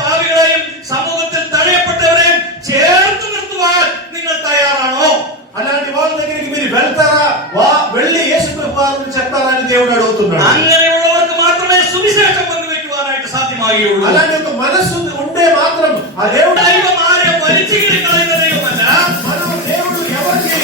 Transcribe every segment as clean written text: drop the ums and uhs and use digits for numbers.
പാവികളെയും സമൂഹത്തിൽ തഴയപ്പെട്ടവരെയും ചേർത്ത് നിർത്തുവാൻ നിങ്ങൾ തയ്യാറാണോ? అలాంటి వాళ్ళ దగ్గరికి మీరు వెళ్తారా? వెళ్ళి యేసు ప్రభువుని చెప్తారా అని దేవుడు అడుగుతున్నాడు. അങ്ങനെയുള്ളവർക്ക് മാത്രമേ സുവിശേഷം പങ്കുവെക്കുവാനായിട്ട് സാധ്യമാകുകയുള്ളൂ. అలాంటి ఒక మనసు ఉంటే మాత్రం ఆ దేవుడు ദൈവം ആരെയും വലിച്ചുകീറി കളയുന്ന ദൈവമല്ല. మన దేవుడు ఎవరికి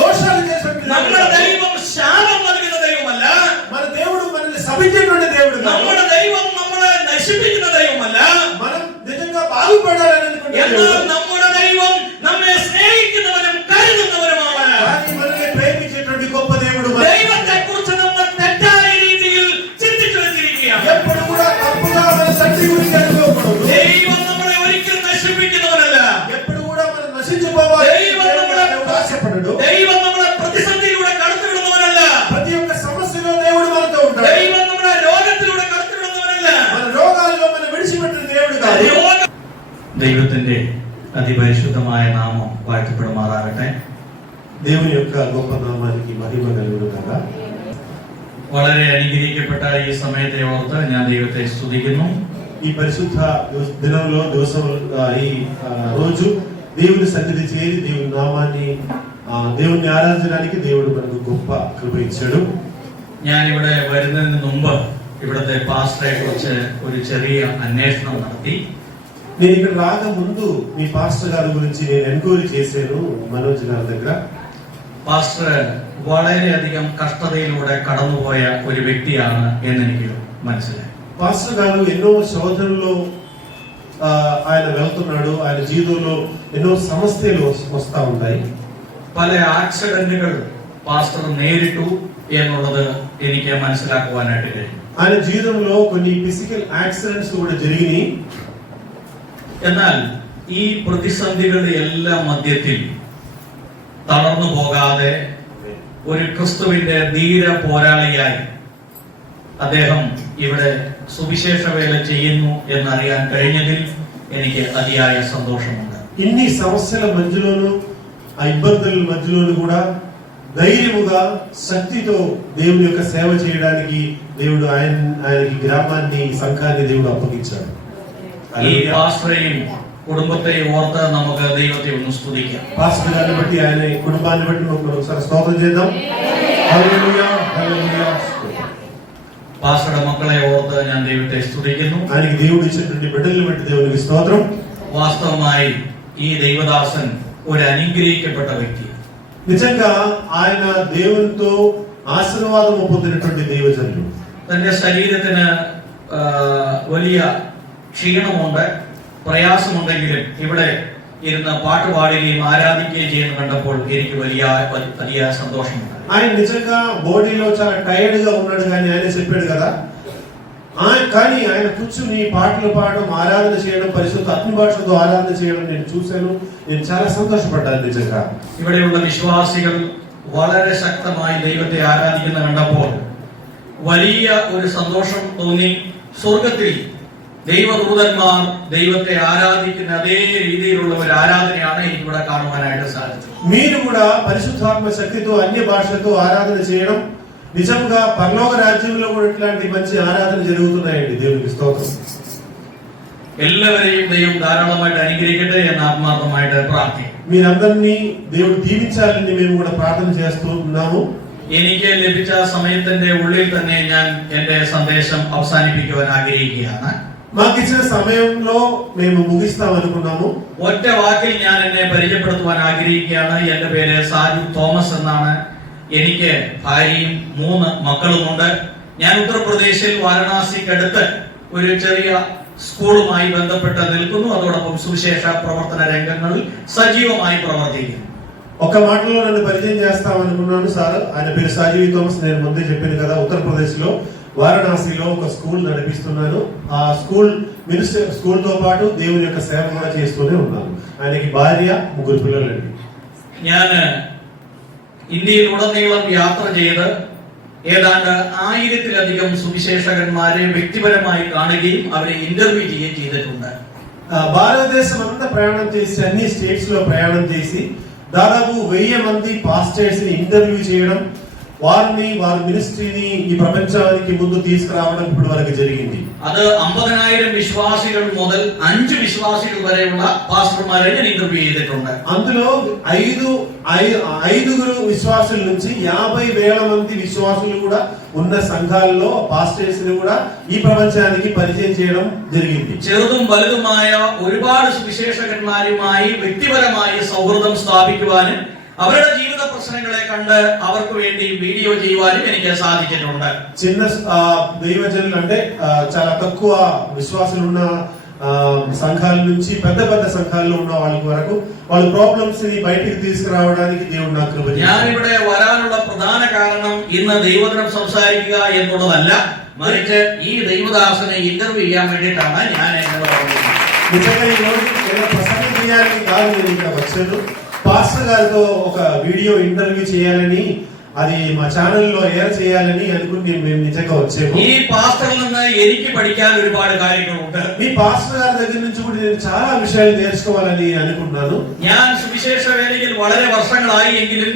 దోషాలు చేసినట్టు നമ്മുടെ ദൈവം ശാപം നൽകുന്ന ദൈവമല്ല. మన దేవుడు మనల్ని శపించేటువంటి దేవుడు. നമ്മുടെ ദൈവം നമ്മളെ നശിപ്പിക്കുന്ന ദൈവമല്ല. మనం నిజంగా బాగుపడాలని అనుకుంటున్నాం. എന്നാൽ നമ്മുടെ ദൈവം നമ്മെ സ്നേഹിക്കുന്നവനും കരുതുന്നവനുമാണ്. మనల్ని ప్రేమించేటువంటి గొప్ప దేవుడు. ദൈവത്തെക്കുറിച്ച് നമ്മൾ തെറ്റായ രീതിയിൽ ചിന്തിച്ചു വെച്ചിരിക്കുകയാണ്. ఎప్పుడు కూడా తప్పుగా మన తండ్రి గురించి అనుకోకూడదు. ദൈവം നമ്മളെ ഒരിക്കലും നശിപ്പിക്കുന്നവനല്ല. ఎప్పుడు కూడా మనం నశించిపోవాలి దేవుడు ఆశపడడు. ദൈവം നമ്മളെ പ്രതിസന്ധിയിലൂടെ കടത്തിവിടുന്നവനല്ല. ప్రతి ఒక్క సమస్యలో దేవుడు మనతో ఉంటాడు. ദൈവം നമ്മളെ രോഗത്തിലൂടെ കടത്തിവിടുന്നവനല്ല. మన రోగాల్లో మనం విడిచిపెట్టిన దేవుడు కాదు. ദൈവത്തിന്റെ അതിപരിശുദ്ധമായ നാമം വാഴ്ത്തപ്പെടുമാറാകട്ടെ. దేవుని యొక్క గొప్ప నామానికి మహిమ కలుగును గాక. വളരെ അനുഗ്രഹിക്കപ്പെട്ട ഈ സമയത്തെ ഓർത്ത് ഞാൻ ദൈവത്തെ സ്തുതിക്കുന്നു. ఈ పరిశుద్ధ దినంలో ఈ రోజు దేవుని సన్నిధి చేరి దేవుని నామాన్ని దేవుణ్ణి ఆరాధించడానికి దేవుడు మనకు గొప్ప కృప ఇచ్చాడు. ഞാൻ ഇവിടെ വരുന്നതിന് മുമ്പ് ഇവിടുത്തെ പാസ്റ്ററെ കുറിച്ച് ഒരു ചെറിയ അന്വേഷണം നടത്തി. నేను ఇక్కడ రాక ముందు మీ పాస్టర్ గారి గురించి నేను ఎంక్వైరీ చేశాను మనోజ్ గారి దగ్గర. പാസ്റ്റർ വളരെയധികം കഷ്ടതയിലൂടെ കടന്നുപോയ ഒരു വ്യക്തിയാണ് എന്ന് എനിക്ക് മനസ്സിലായി. పాస్టర్ గారు ఎన్నో శోధనలో ఆయన వెళ్తున్నాడు. ఆయన జీవితంలో ఎన్నో సమస్యలు వస్తా ఉంటాయి. പല ആക്സിഡന്റുകൾ പാസ്റ്റർ നേരിട്ടു എന്നുള്ളത് എനിക്ക് മനസ്സിലാക്കുവാനായിട്ട് കഴിയും. ఆయన జీవితంలో కొన్ని ఫిజికల్ యాక్సిడెంట్స్ కూడా జరిగినాయి. എന്നാൽ ഈ പ്രതിസന്ധികളുടെ എല്ലാം മധ്യത്തിൽ തളർന്നു പോകാതെ ഒരു ക്രിസ്തുവിന്റെ ധീര പോരാളിയായി അദ്ദേഹം ഇവിടെ സുവിശേഷ വേല ചെയ്യുന്നു എന്നറിയാൻ കഴിഞ്ഞതിൽ എനിക്ക് അതിയായ സന്തോഷമുണ്ട്. ఇన్ని సమస్యల మధ్యలోనూ ఆ ఇబ్బందుల మధ్యలోనూ కూడా ధైర్యముగా శక్తితో దేవుని యొక్క సేవ చేయడానికి దేవుడు ఆయనకి గ్రామాన్ని సంఘాన్ని దేవుడు అప్పగించాడు. ഈ പാസ്റ്ററെയും കുടുംബത്തെയും ഓർത്ത് നമുക്ക് ദൈവത്തെ ഒന്ന് സ്തുതിക്കാം. పాస్టర్ గారిని బట్టి ఆయన కుటుంబాన్ని బట్టి మనం ఒకసారి స్తోత్రం చేద్దాం. హల్లెలూయా హల్లెలూయా. പാസ്റ്ററുടെ മക്കളെ ഓർത്ത് ഞാൻ ദൈവത്തെ സ്തുതിക്കുന്നു. ఆయనకి దేవుడు ఇచ్చినటువంటి బిడ్డల్ని బట్టి దేవునికి స్తోత్రం. വാസ്തവമായി ഈ ദൈവദാസൻ ഒരു അനുഗ്രഹിക്കപ്പെട്ട വ്യക്തി. నిజంగా ఆయన దేవునితో ఆశీర్వాదం పొందినటువంటి దైవజనుడు. തന്റെ ശരീരത്തിന് വലിയ ക്ഷീണമുണ്ട്, പ്രയാസമുണ്ടെങ്കിലും ഇവിടെ ഇരുന്ന് പാട്ട് പാടുകയും ആരാധിക്കുകയും ചെയ്യുന്ന കണ്ടപ്പോൾ എനിക്ക് വലിയ സന്തോഷമുണ്ട്. ఆయన నిజంగా బాడీలో చాలా టైర్డ్ గా ఉన్నాడు కానీ ఆయన చెప్పాడు కదా, కానీ ఆయన కూర్చుని పాటలు పాడడం, ఆరాధన చేయడం, పరిశుద్ధ ఆత్మ భాషతో ఆరాధన చేయడం నేను చూశాను. నేను చాలా సంతోషపడ్డాను నిజంగా. ഇവിടെയുള്ള വിശ്വാസികൾ വളരെ ശക്തമായി ദൈവത്തെ ആരാധിക്കുന്ന കണ്ടപ്പോൾ വലിയ ഒരു സന്തോഷം തോന്നി. സ്വർഗത്തിൽ ദൈവദൂതന്മാർ ദൈവത്തെ ആരാധിക്കുന്ന അതേ രീതിയിലുള്ള ഒരു ആരാധനയാണ് എനിക്കിവിടെ കാണുവാനായിട്ട് സാധിച്ചത്. మీరు కూడా పరిశుద్ధాత్మ శక్తితో అన్య భాషతో ఆరాధన చేయడం, నిజంగా పరలోక రాజ్యంలో కూడా ఇట్లాంటి మంచి ఆరాధన జరుగుతున్నాయండి. దేవునికి స్తోత్రం. എല്ലാവരെയും ദൈവം ധാരാളമായിട്ട് അനുഗ്രഹിക്കട്ടെ എന്ന് ആത്മാർത്ഥമായിട്ട് പ്രാർത്ഥിക്കും. మీరందరినీ దేవుడు దీవించాలని మేము కూడా ప్రార్థన చేస్తూ ఉన్నాము. എനിക്ക് ലഭിച്ച സമയത്തിന്റെ ഉള്ളിൽ തന്നെ ഞാൻ എന്റെ സന്ദേശം അവസാനിപ്പിക്കുവാൻ ആഗ്രഹിക്കുകയാണ്. మాకు ఇచ్చిన సమయంలో మేము ముగిస్తాం అనుకున్నాము. ഒറ്റ വാക്കിൽ ഞാൻ എന്നെ പരിചയപ്പെടുത്തുവാൻ ആഗ്രഹിക്കുകയാണ്. എന്റെ പേര് സാജു തോമസ് എന്നാണ്. എനിക്ക് ഭാര്യയും 3 മക്കളുമുണ്ട്. ഞാൻ ഉത്തർപ്രദേശിൽ വാരണാസിക്കടുത്ത് ഒരു ചെറിയ സ്കൂളുമായി ബന്ധപ്പെട്ട് നിൽക്കുന്നു. അതോടൊപ്പം സുവിശേഷ പ്രവർത്തന രംഗങ്ങളിൽ സജീവമായി പ്രവർത്തിക്കുന്നു. ఒక మాటలో నన్ను పరిచయం చేస్తాం అనుకున్నాను సార్. ఆయన పేరు సాజీవి థామస్. నేను ముందే చెప్పాను కదా, ఉత్తరప్రదేశ్ లో వారణాసిలో ఒక స్కూల్ నడిపిస్తున్నాను. ఆ స్కూల్ తో పాటు దేవుని యొక్క సేవ కూడా చేస్తూనే ఉన్నాను. ఆయనకి భార్య, 3 పిల్లలండి. ഞാൻ ഇന്ത്യയിലുടനീളം യാത്ര ചെയ്ത് ഏതാണ്ട് 1000-ലധികം സുവിശേഷകന്മാരെ വ്യക്തിപരമായി കാണുകയും അവരെ ഇന്റർവ്യൂ ചെയ്യുകയും ചെയ്തിട്ടുണ്ട്. భారతదేశం అంతా ప్రయాణం చేసి, అన్ని స్టేట్స్ లో ప్రయాణం చేసి దాదాపు 1000 మంది పాస్టర్స్ ని ఇంటర్వ్యూ చేయడం, వారిని వారి మినిస్ట్రీని ఈ ప్రపంచానికి ముందు తీసుకురావడం ఇప్పటి వరకు జరిగింది. അത് 50,000 വിശ്വാസികൾ മുതൽ 5 വിശ്വാസികൾ വരെയുള്ള പാസ്റ്റർമാരെ ഞാൻ ഇന്റർവ്യൂ ചെയ്തിട്ടുണ്ട്. అందులో ఐదుగురు విశ్వాసుల నుంచి 50,000 మంది విశ్వాసులు కూడా ఉన్న సంఘాల్లో పాస్టర్స్ ని కూడా ఈ ప్రపంచానికి పరిచయం చేయడం జరిగింది. ചെറുതും വലുതുമായ ഒരുപാട് സുവിശേഷകന്മാരുമായി വ്യക്തിപരമായി സൗഹൃദം സ്ഥാപിക്കുവാനും അവരുടെ ജീവിത പ്രശ്നങ്ങളെ കണ്ട് അവർക്ക് വേണ്ടി വീഡിയോ ചെയ്യുവാനും എനിക്ക് സാധിച്ചിട്ടുണ്ട്. చిన్న దైవజనులు అంటే చాలా తక్కువ విశ్వాసులు ఉన్న సంఘాల నుంచి పెద్ద పెద్ద సంఘాల్లో ఉన్న వాళ్ళ వరకు వాళ్ళ ప్రాబ్లమ్స్ ని బయటికి తీసుకురావడానికి దేవుడు నాకు కృప చేశాడు. ഞാൻ ഇവിടെ വരാനുള്ള പ്രധാന കാരണം ഇന്ന് ദൈവവചനം സംസാരിക്കുക എന്നുള്ളതല്ല, മറിച്ച് ഈ ദൈവദാസനെ ഇന്റർവ്യൂ ചെയ്യാൻ വേണ്ടിയിട്ടാണ് ഞാൻ నిజంగా ఈ రోజు ఏదైనా ప్రసంగం చేయాలని కాదు నేను ఇక్కడ వచ్చాను. పాస్టర్ గారితో ఒక వీడియో ఇంటర్వ్యూ చేయాలని, అది మా ఛానల్లో ఎయిర్ చేయాలని అనుకుని మేము నిజంగా వచ్చాము. ഈ പാസ്റ്ററിൽ നിന്ന് എനിക്ക് പഠിക്കാൻ ഒരുപാട് കാര്യങ്ങളുണ്ട്. మీ పాస్టర్ గారి దగ్గర నుంచి కూడా నేను చాలా విషయాలు నేర్చుకోవాలని అనుకుంటున్నాను. ഞാൻ സുവിശേഷ വേലയിൽ വളരെ വർഷങ്ങളായി എങ്കിലും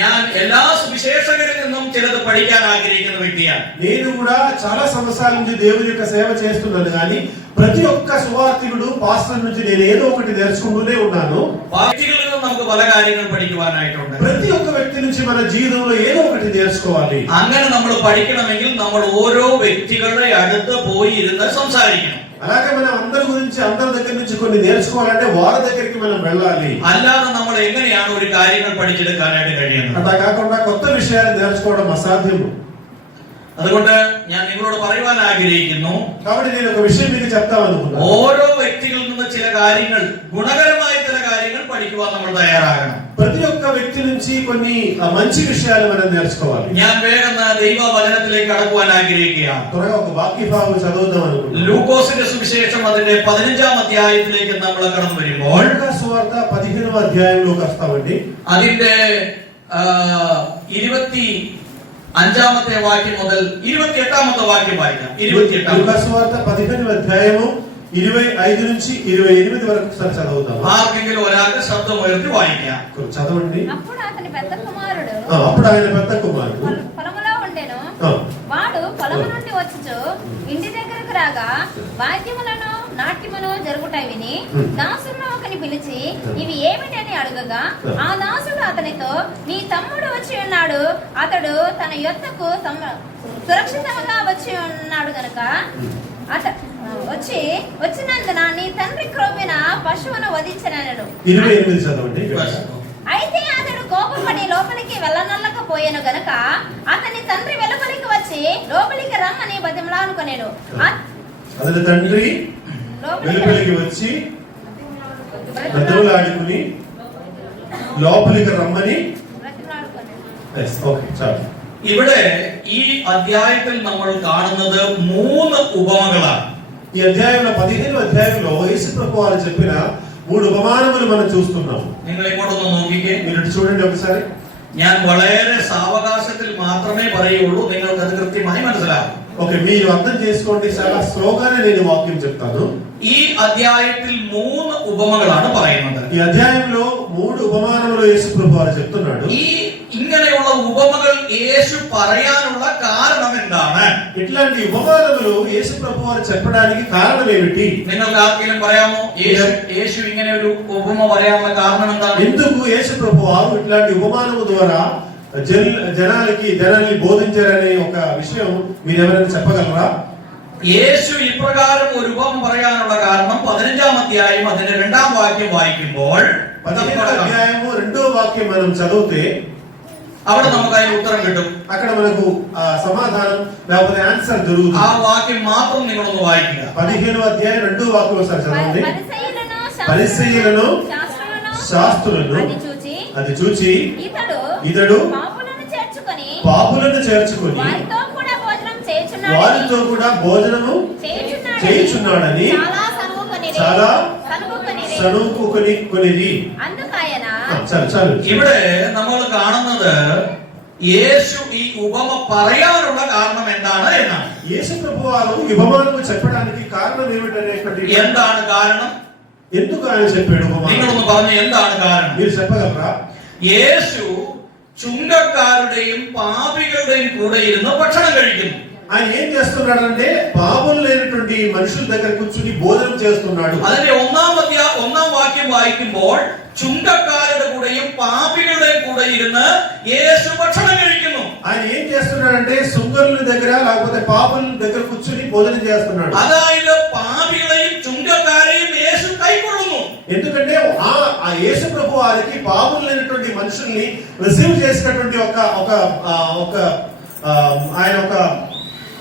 ഞാൻ എല്ലാ സുവിശേഷകരിൽ നിന്നും ചിലത് പഠിക്കാൻ ആഗ്രഹിക്കുന്ന വ്യക്തിയാണ്. నేను కూడా చాలా సంవత్సరాల నుంచి దేవుని యొక్క సేవ చేస్తున్నాను, కానీ ప్రతి ఒక్క సువార్తికుడు పాస్టర్ నుంచి నేను ఏదో ఒకటి నేర్చుకుంటూనే ఉన్నాను. വ്യക്തികളിൽ നിന്നും നമുക്ക് പല കാര്യങ്ങൾ പഠിക്കുവാനായിട്ടുണ്ട്. ప్రతి ఒక్క వ్యక్తి నుంచి మన జీవితంలో ఏదో ఒకటి నేర్చుకోవాలి. അങ്ങനെ നമ്മൾ പഠിക്കണമെങ്കിൽ നമ്മൾ ഓരോ വ്യക്തികളുടെ അടുത്ത് പോയി ഇരുന്ന് സംസാരിക്കണം. అలాగే మనం అందరి గురించి అందరి దగ్గర నుంచి కొన్ని నేర్చుకోవాలంటే వారి దగ్గరికి మనం వెళ్ళాలి. അല്ലാതെ നമ്മൾ എങ്ങനെയാണ് ഒരു കാര്യങ്ങൾ പഠിച്ചെടുക്കാനായിട്ട് കഴിയുന്നത്? అలా కాకుండా కొత్త విషయాలు నేర్చుకోవడం అసాధ్యము. അതുകൊണ്ട് ഞാൻ നിങ്ങളോട് പറയുവാൻ ആഗ്രഹിക്കുന്നു, కాబట్టి నేను ఒక విషయం మీకు చెప్తామనుకున్నాను. ഓരോ വ്യക്തികളിൽ നിന്ന് ചില കാര്യങ്ങൾ, ഗുണകരമായ ചില കാര്യങ്ങൾ പഠിക്കുവാൻ നമ്മൾ തയ്യാറാകണം. ప్రతి ఒక్క వ్యక్తి నుంచి కొన్ని మంచి విషయాలు మనం నేర్చుకోవాలి. ഞാൻ വേഗം ദൈവവചനത്തിലേക്ക് കടക്കുവാൻ ആഗ്രഹിക്കുകയാണ്. త్వరగా ఒక వాక్యభాగం చదువుదాం అనుకుంటున్నాను. ലൂക്കോസിന്റെ സുവിശേഷം അതിന്റെ 15-ാം അധ്യായത്തിലേക്ക് നമ്മൾ കടന്നു വരുമ്പോൾ లూకా సువార్త 15వ అధ్యాయంలోకి వస్తామండి. അതിന്റെ 25-ാമത്തെ വാക്യം മുതൽ 28-ാമത്തെ വാക്യം വായിക്കാം. 28 లూకా సువార్త 15వ అధ్యాయము 25 నుంచి 28 వరకు ఒకసారి చదువుతాం. ആർക്കെങ്കിലും ഒരാൾക്ക് ശബ്ദം ഉയർത്തി വായിക്കാം. చదవండి. అప్పుడు ఆయన పెద్ద కుమారుడు పొలములో ఉండెను. వాడు పొలము నుండి వచ్చుచు ఇంటి దగ్గరకు రాగా వాద్యములను నాట్యమును జరుగుట విని దాసులను ఒకని పిలిచి ఇవి ఏమిటని అడుగగా ఆ దాసుడు అతనితో, నీ తమ్ముడు వచ్చి ఉన్నాడు, అతడు తన యొద్దకు సురక్షితంగా వచ్చి ఉన్నాడు గనుక వచ్చినందున నీ తండ్రి క్రొవ్విన పశువును వధించనెను. 28 చదవండి. అయితే అతడు కోపపడి లోపలికి వెళ్ళనల్లకపోయాను గనక అతని తండ్రి వెలుపలికి వచ్చి లోపలికి రమ్మని బతిమలాడుకొనెను. అతని తండ్రి వెలుపలికి వచ్చి బతిమలాడుకుని లోపలికి రమ్మని బ్రతిమలాడుకొనెను. ഇവിടെ ഈ അധ്യായത്തിൽ നമ്മൾ കാണുന്നത് 3 ഉപമകളാണ്. ఈ అధ్యాయంలో 15వ అధ్యాయంలో యేసు ప్రభువు వారు చెప్పిన 3 ఉపమానములు మనం చూస్తున్నాం. നിങ്ങൾ ഇങ്ങോട്ടൊന്ന് നോക്കിക്കേ, మీరు చూడండి ఒకసారి. ഞാൻ വളരെ സാവകാശത്തിൽ മാത്രമേ പറയുള്ളൂ, നിങ്ങൾക്ക് അത് കൃത്യമായി മനസ്സിലാവും. ఓకే, మీరు అర్థం చేసుకోండి. చాలా స్లోగానే నేను వాక్యం చెప్తాను. ഈ അധ്യായത്തിൽ 3 ഉപമകളാണ് പറയുന്നത്. ఈ అధ్యాయంలో 3 ఉపమానములు యేసు ప్రభువు వారు చెప్తున్నాడు. ഈ ഇങ്ങനെയുള്ള ഉപമകൾ യേശു പറയാനുള്ള കാരണം എന്താണ്? ఇట్లాంటి ఉపమానములు యేసు ప్రభువు వారు చెప్పడానికి కారణం ఏమిటి? നിങ്ങൾക്ക് ആർക്കെങ്കിലും പറയാമോ? యేసు ഇങ്ങനെ ഒരു ഉപമ പറയാനുള്ള കാരണം എന്താണ്? ఎందుకు యేసు ప్రభువు వారు ఇట్లాంటి ఉపమానము ద్వారా జనానికి బోధించారనే ఒక విషయం మీరు ఎవరైనా చెప్పగలరా? യേശു ഇപ്രകാരം ഒരു ഉപമ പറയാനുള്ള കാരണം 15-ാം അധ്യായം അതിന്റെ 2-ാം വാക്യം വായിക്കുമ്പോൾ 15వ అధ్యాయము 2వ వాక్యం మనం చదివితే അവിടെ നമുക്ക് അതിന് ഉത്തരം കിട്ടും. అక్కడ మనకు సమాధానం లేకపోతే ఆన్సర్ దొరుకుతుంది. ആ വാക്യം മാത്രം നിങ്ങളൊന്ന് വായിക്കുക. 15వ అధ్యాయం 2వ వాక్యం ఒకసారి చదవండి. పరిసయ్యులను శాస్త్రులను అది చూచి ఇతడు పాపులను చేర్చుకొని వారితో కూడా భోజనము చేయుచున్నాడని చాలా సనుకుకొనిది. ഇവിടെ നമ്മൾ കാണുന്നത് యేసు ఈ ఉపమ പറയാനുള്ള കാരണം എന്താണ് എന്നാണ്. యేసు ప్రభువారు ఈ ఉపమానము చెప్పడానికి కారణం ఏమిటనేది എന്താണ് കാരണം? ఎందుకు ఆయన చెప్పాడు ఉపమానం? നിങ്ങളൊന്ന് പറഞ്ഞു എന്താണ് കാരണം? మీరు చెప్పగలరా? యేసు ചുങ്കക്കാരുടെയും പാപികളുടെയും കൂടെ ഇരുന്ന് ഭക്ഷണം കഴിക്കുന്നു. ఆయన ఏం చేస్తున్నాడంటే పాపం లేనటువంటి మనుషుల దగ్గర కూర్చుని భోజనం చేస్తున్నాడు. അതിന്റെ ഒന്നാം വാക്യം വായിക്കുമ്പോൾ ചുങ്കക്കാരുടെ കൂടെയും പാപികളുടെയും കൂടെ ഇരുന്ന് യേശു ഭക്ഷണം കഴിക്കുന്നു. ఆయన ఏం చేస్తున్నాడంటే సుంగరుల దగ్గర లేకపోతే పాపుల దగ్గర కూర్చుని భోజనం చేస్తున్నాడు. അതായത് പാപികളെയും ചുങ്കക്കാരെയും യേശു കൈക്കൊള്ളുന്നു. ఎందుకంటే ఆ యేసు ప్రభు వారికి పాపం లేనటువంటి మనుషుల్ని రిసీవ్ చేసినటువంటి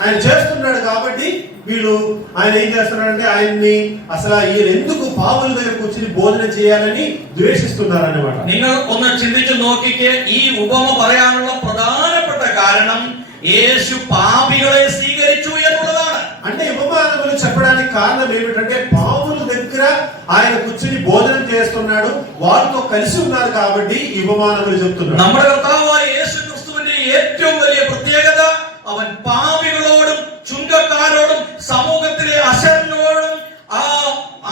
ఆయన చేస్తున్నాడు. కాబట్టి వీళ్ళు ఆయన ఏం చేస్తున్నారంటే ఆయన్ని అసలు ఈయన ఎందుకు పాపుల దగ్గర కూర్చుని భోజనం చేయాలని ద్వేషిస్తున్నారు అన్నమాట. നിങ്ങൾ ഒന്ന് ചിന്തിച്ചു നോക്കിക്കേ, ഈ ഉപമ പറയാനുള്ള പ്രധാനപ്പെട്ട കാരണം యేసు పాపిകളെ സ്വീകരിച്ചു എന്നുള്ളതാണ്. అంటే ఉపమానములు చెప్పడానికి కారణం ఏమిటంటే పాపుల దగ్గర ఆయన కూర్చుని భోజనం చేస్తున్నాడు, వాళ్ళతో కలిసి ఉన్నారు కాబట్టి ఈ ఉపమానములు చెప్తున్నాడు. നമ്മുടെ കർത്താവായ യേശു ക്രിസ്തുവിന്റെ ഏറ്റവും വലിയ പ്രത്യേകത അവൻ പാപികളോടും ചുങ്കക്കാരോടും സമൂഹത്തിലെ അശരണരോടും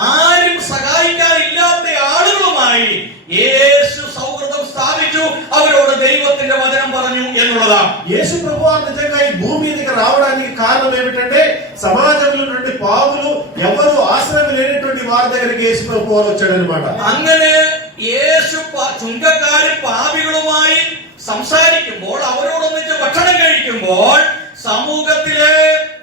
ആരും സഹായിക്കാനില്ലാത്ത ആളുകളുമായി യേശു സൗഹൃദം സ്ഥാപിച്ചു, അവരോട് ദൈവത്തിന്റെ വചനം പറഞ്ഞു എന്നുള്ളതാണ്. యేసు ప్రభువు నిజంగా ఈ భూమి మీదకి రావడానికి కారణం ఏమిటంటే సమాజంలో నుండి పాపులు ఎవరు ఆశ్రయం లేనటువంటి వారి దగ్గరికి యేసు ప్రభువు వచ్చాడనమాట. അങ്ങനെ യേശു ചുങ്കക്കാരും പാപികളുമായി സംസാരിക്കുമ്പോൾ, അവരോടൊന്നിച്ച് ഭക്ഷണം കഴിക്കുമ്പോൾ സമൂഹത്തിലെ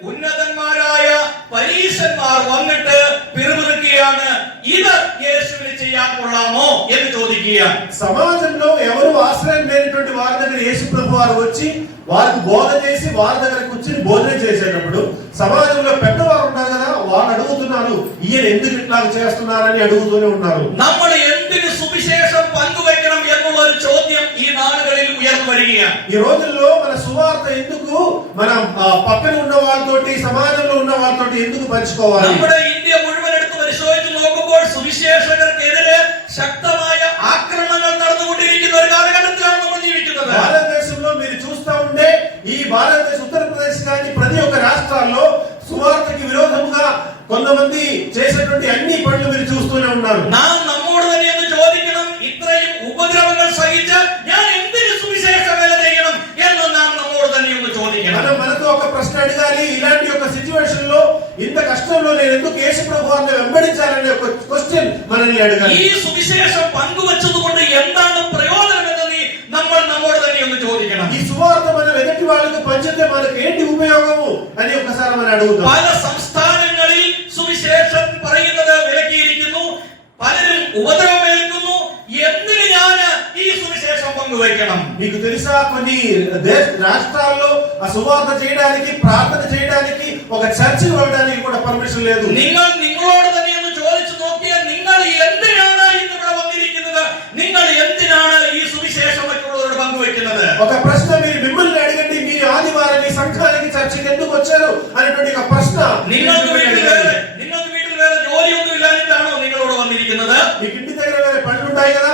ഉന്നതന്മാരായ പരീശന്മാർ വന്നിട്ട് പിറുപിറുക്കുകയാണ്, ഇത് യേശുവിന് ചെയ്യാൻ കൊള്ളാമോ എന്ന് ചോദിക്കുകയാണ്. సమాజంలో ఎవరు ఆశ్రయం లేనటువంటి వారి దగ్గర యేసు ప్రభు వారు వచ్చి వారికి బోధ చేసి వారి దగ్గర కూర్చుని భోజనం చేసేటప్పుడు సమాజంలో పెద్దవారు ఉంటారు కదా, వాళ్ళు అడుగుతున్నారు ఈయన ఎందుకు ఇట్లా చేస్తున్నారని అడుగుతూనే ఉన్నారు. നമ്മൾ എന്തിന് സുവിശേഷം പങ്കുവയ്ക്കണം എന്നുള്ള ഒരു ചോദ്യം ഈ നാളുകളിൽ ഉയർന്നു വരികയാണ്. ఈ రోజుల్లో మన సువార్త ఎందుకు మనం పక్కన ఉన్న వాళ్ళతోటి సమాజంలో ఉన్న వాళ్ళతోటి ఎందుకు పంచుకోవాలి? നമ്മുടെ ഇന്ത്യ മുഴുവൻ എടുത്ത് പരിശോധിച്ച് നോക്കുമ്പോൾ സുവിശേഷകർക്കെതിരെ ശക്തമായ ആക്രമണങ്ങൾ നടന്നുകൊണ്ടിരിക്കുന്ന ഒരു കാലഘട്ടത്തിലാണ് നമ്മൾ ജീവിക്കുന്നത്. భారతదేశంలో మీరు చూస్తా ఉంటే ఈ భారతదేశ ఉత్తరప్రదేశ్ కానీ ప్రతి ఒక్క రాష్ట్రాల్లో సువార్తకి విరోధముగా కొంతమంది చేసేటువంటి అన్ని పనులు మీరు చూస్తూనే ఉన్నారు. നാം നമ്മോട് തന്നെ ഒന്ന് ചോദിക്കണം, ഇത്രയും ഉപദ്രവങ്ങൾ സഹിച്ച് ഞാൻ എന്തിന് സുവിശേഷ വേല ചെയ്യണം എന്ന് നാം നമ്മോട് തന്നെ ഒന്ന് ചോദിക്കണം. మనం మనతో ఒక ప్రశ్న అడగాలి, ఇలాంటి ఒక సిచ్యువేషన్ లో ఇంత కష్టంలో నేను ఎందుకు యేసు ప్రభువుని వెంబడించాలనే ఒక క్వశ్చన్ మనల్ని అడగాలి. ഈ സുവിശേഷം പങ്കുവച്ചതുകൊണ്ട് എന്താണ് പ്രയോജനം എന്ന് നമ്മൾ നമ്മോട് തന്നെ ഒന്ന് ചോദിക്കണം. ఈ సువార్త మనం ఎదుటి వాళ్ళకి పంచితే మనకి ఏంటి ఉపయోగము అని ఒకసారి మనం అడుగుతాం. പല സംസ്ഥാനങ്ങളിൽ സുവിശേഷം പറയുന്നത് വിലക്കിയിരിക്കുന്നു, പലരും ഉപദ്രവമേൽക്കുന്നു, എന്തിന് ഞാൻ ഈ സുവിശേഷം പങ്കുവയ്ക്കണം? మీకు తెలుసా కొన్ని రాష్ట్రాల్లో ఆ సువార్త చేయడానికి ప్రార్థన చేయడానికి ఒక చర్చికి వెళ్ళడానికి కూడా పర్మిషన్ లేదు. നിങ്ങൾ നിങ്ങളോട് തന്നെ ഒന്ന് ചോദിച്ചു നോക്കിയാൽ നിങ്ങൾ എന്തിനാണ് ഇന്ന് ഇവിടെ വന്നിരിക്കുന്നത്? നിങ്ങൾ എന്തിനാണ് ഈ സുവിശേഷം മറ്റുള്ളവരോട് പങ്കുവയ്ക്കുന്നത്? ఒక ప్రశ్న మీరు మిమ్మల్ని అడగండి, మీరు ఆదివారం ఈ సంఘానికి చర్చికి ఎందుకు వచ్చారు అనేటువంటి ఒక ప్రశ్న. നിങ്ങൾക്ക് വീട്ടിൽ വേറെ ജോലിയൊന്നും ഇല്ലാഞ്ഞിട്ടാണോ നിങ്ങളോട് വന്നിരിക്കുന്നത്? మీకు ఇంటి దగ్గర వేరే పనులు ఉంటాయి కదా,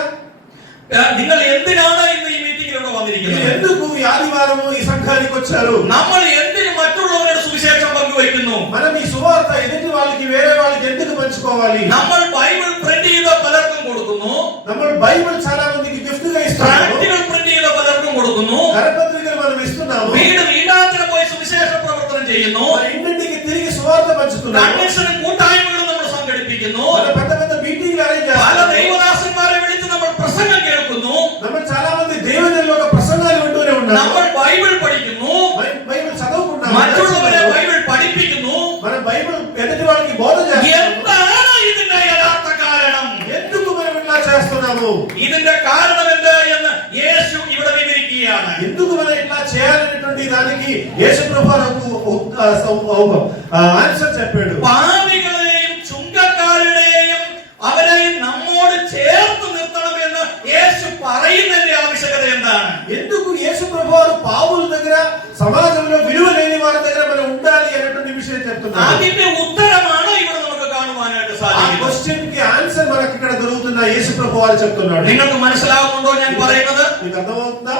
നിങ്ങൾ എന്തിനാണ് ഇന്ന് ഈ മീറ്റിംഗിലൂടെ വന്നിരിക്കുന്നത്? ఎందుకు ఈ ఆదివారం ఈ సంఘానికి వచ్చారు? നമ്മൾ എന്തിന് മറ്റുള്ളവരുടെ സുവിശേഷം പങ്കുവയ്ക്കുന്നു? మనం ఈ సువార్త ఎదుటి వాళ్ళకి వేరే వాళ్ళకి ఎందుకు పంచుకోవాలి? നമ്മൾ ബൈബിൾ പ്രിന്റ് ചെയ്ത് പലർക്കും കൊടുക്കുന്നു, നമ്മൾ బైబిల్ చాలా మందికి గిఫ్ట్ గా ఇస్తున్నాము, പ്രാക്ടിക്കൽ ప్రింట్ ചെയ്ത് പലർക്കും കൊടുക്കുന്നു, కరపత్రికలు మనం ఇస్తున్నాము, വീടാന്തരം പോയി സുവിശേഷ പ്രവർത്തനം ചെയ്യുന്നു, ఇంటింటికి తిరిగి సువార్త పంచుతున్నాము, കൺവെൻഷനും കൂട്ടായ്മകളും നമ്മൾ സംഘടിപ്പിക്കുന്നു, పెద్ద పెద్ద మీటింగ్లు అరేంజ్ പല చేస్తాము, ദൈവദാസന്മാരെ വിളിച്ച് നമ്മൾ പ്രസംഗം കേൾക്കുന്നു, നമ്മൾ చాలా మంది దేవునిలో ఒక ప్రసంగాలు వింటూనే ఉన్నాము, നമ്മൾ ബൈബിൾ പഠിക്കുന്നു, బైబిల్ చదువుకుంటాము, മറ്റുള്ളവരെ ബൈബിൾ പഠിപ്പിക്കുന്നു. మనం బైబిల్ ఎదుటి వాళ్ళకి బోధ చేస్తాము. എന്താണ് ഇതിന്റെ യഥാർത്ഥ കാരണം? ఎందుకు మనం ఇట్లా చేస్తున్నాము? ഇതിന്റെ കാരണം എന്ത് എന്ന് യേശു ഇവിടെ വിവരിക്കുകയാണ്. ఎందుకు మనం ఇట్లా చేయాలనేటువంటి దానికి యేసు ప్రభువు ఆన్సర్ చెప్పాడు. പാപികളെയും ചുങ്കക്കാരുടെയും അവരെ നമ്മോട് ചേർത്ത് നിർത്തണമെന്ന് യേശു പറയുന്നതിന്റെ ആവശ്യകത എന്താണ്? ఎందుకు యేసు ప్రభువు పావుల దగ్గర సమాజంలో విలువ లేని వారి దగ్గర మనం ఉండాలి అనేటువంటి విషయం చెప్తున్నారు. അതിന്റെ ഉത്തരമാണ് ഇവിടെ നമുക്ക് കാണുവാനായിട്ട് ఆ സാധിക്കുന്നത്. క్వశ్చన్ కి ఆన్సర్ మనకి ఇక్కడ దొరుకుతున్న యేసు ప్రభువు వారు చెప్తున్నాడు. നിങ്ങൾക്ക് മനസ്സിലാവുന്നുണ്ടോ ഞാൻ പറയുന്നത്? మీకు అర్థమవుతుందా?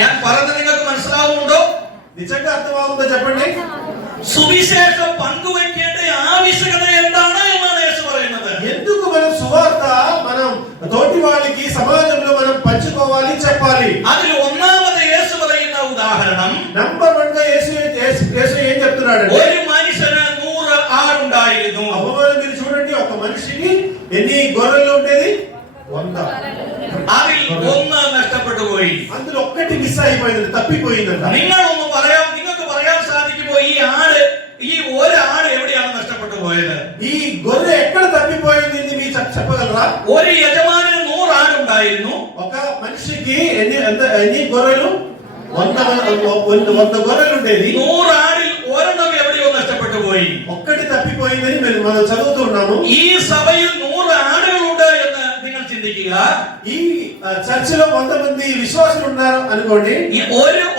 ഞാൻ പറയുന്നത് നിങ്ങൾക്ക് മനസ്സിലാവുന്നുണ്ടോ? నిజంగా అర్థమవుతుందో చెప్పండి. സുവിശേഷം പങ്കുവയ്ക്കേണ്ട ആവശ്യകത എന്താണ് എന്നാണ് യേശു പറയുന്നത്. ఎందుకు మనం సువార్త మనం మనం తోటి వాళ్ళకి సమాజంలో మనం పంచుకోవాలి, చెప్పాలి. അതിൽ ഒന്നാമത് യേശു പറയുന്ന ഉദാഹരണം, నంబర్ 1 గా యేసు ఏం చెప్తున్నాడంటే, ഒരു മനുഷ്യന് 100 ആടുണ്ടായിരുന്നു. అపవాదం మీరు చూడండి, ఒక మనిషికి ఎన్ని గొర్రెలు ఉండేది? 100. അതിൽ ഒന്ന് നഷ്ടപ്പെട്ടു പോയി. అందులో ఒక్కటి మిస్ అయిపోయింది, తప్పిపోయిందంట. നിങ്ങൾക്ക് പറയാൻ സാധിക്കുമോ ഈ ഒരു ആട് എവിടെയാണ് നഷ്ടപ്പെട്ടു പോയത്? ఈ గొర్రె ఎక్కడ తప్పిపోయింది మీరు చెప్పగలరా? ഒരു യജമാനന് 100 ആടുണ്ടായിരുന്നു. ఒక మనిషికి ఎన్ని గొర్రెలు? 100 గొర్రెలు ఉండేది. 100 ఆడిൽ ഒരെണ്ണം എവിടെയോ നഷ്ടപ്പെട്ടു പോയി. ఒక్కటి తప్పిపోయిందని మనం చదువుతున్నాము. ഈ സഭയിൽ 100 ആടുകളുണ്ട് എന്ന് നിങ്ങൾ ചിന്തിക്കുക. ఈ చర్చిలో 100 మంది విశ్వాసులు ఉన్నారు అనుకోండి. ഈ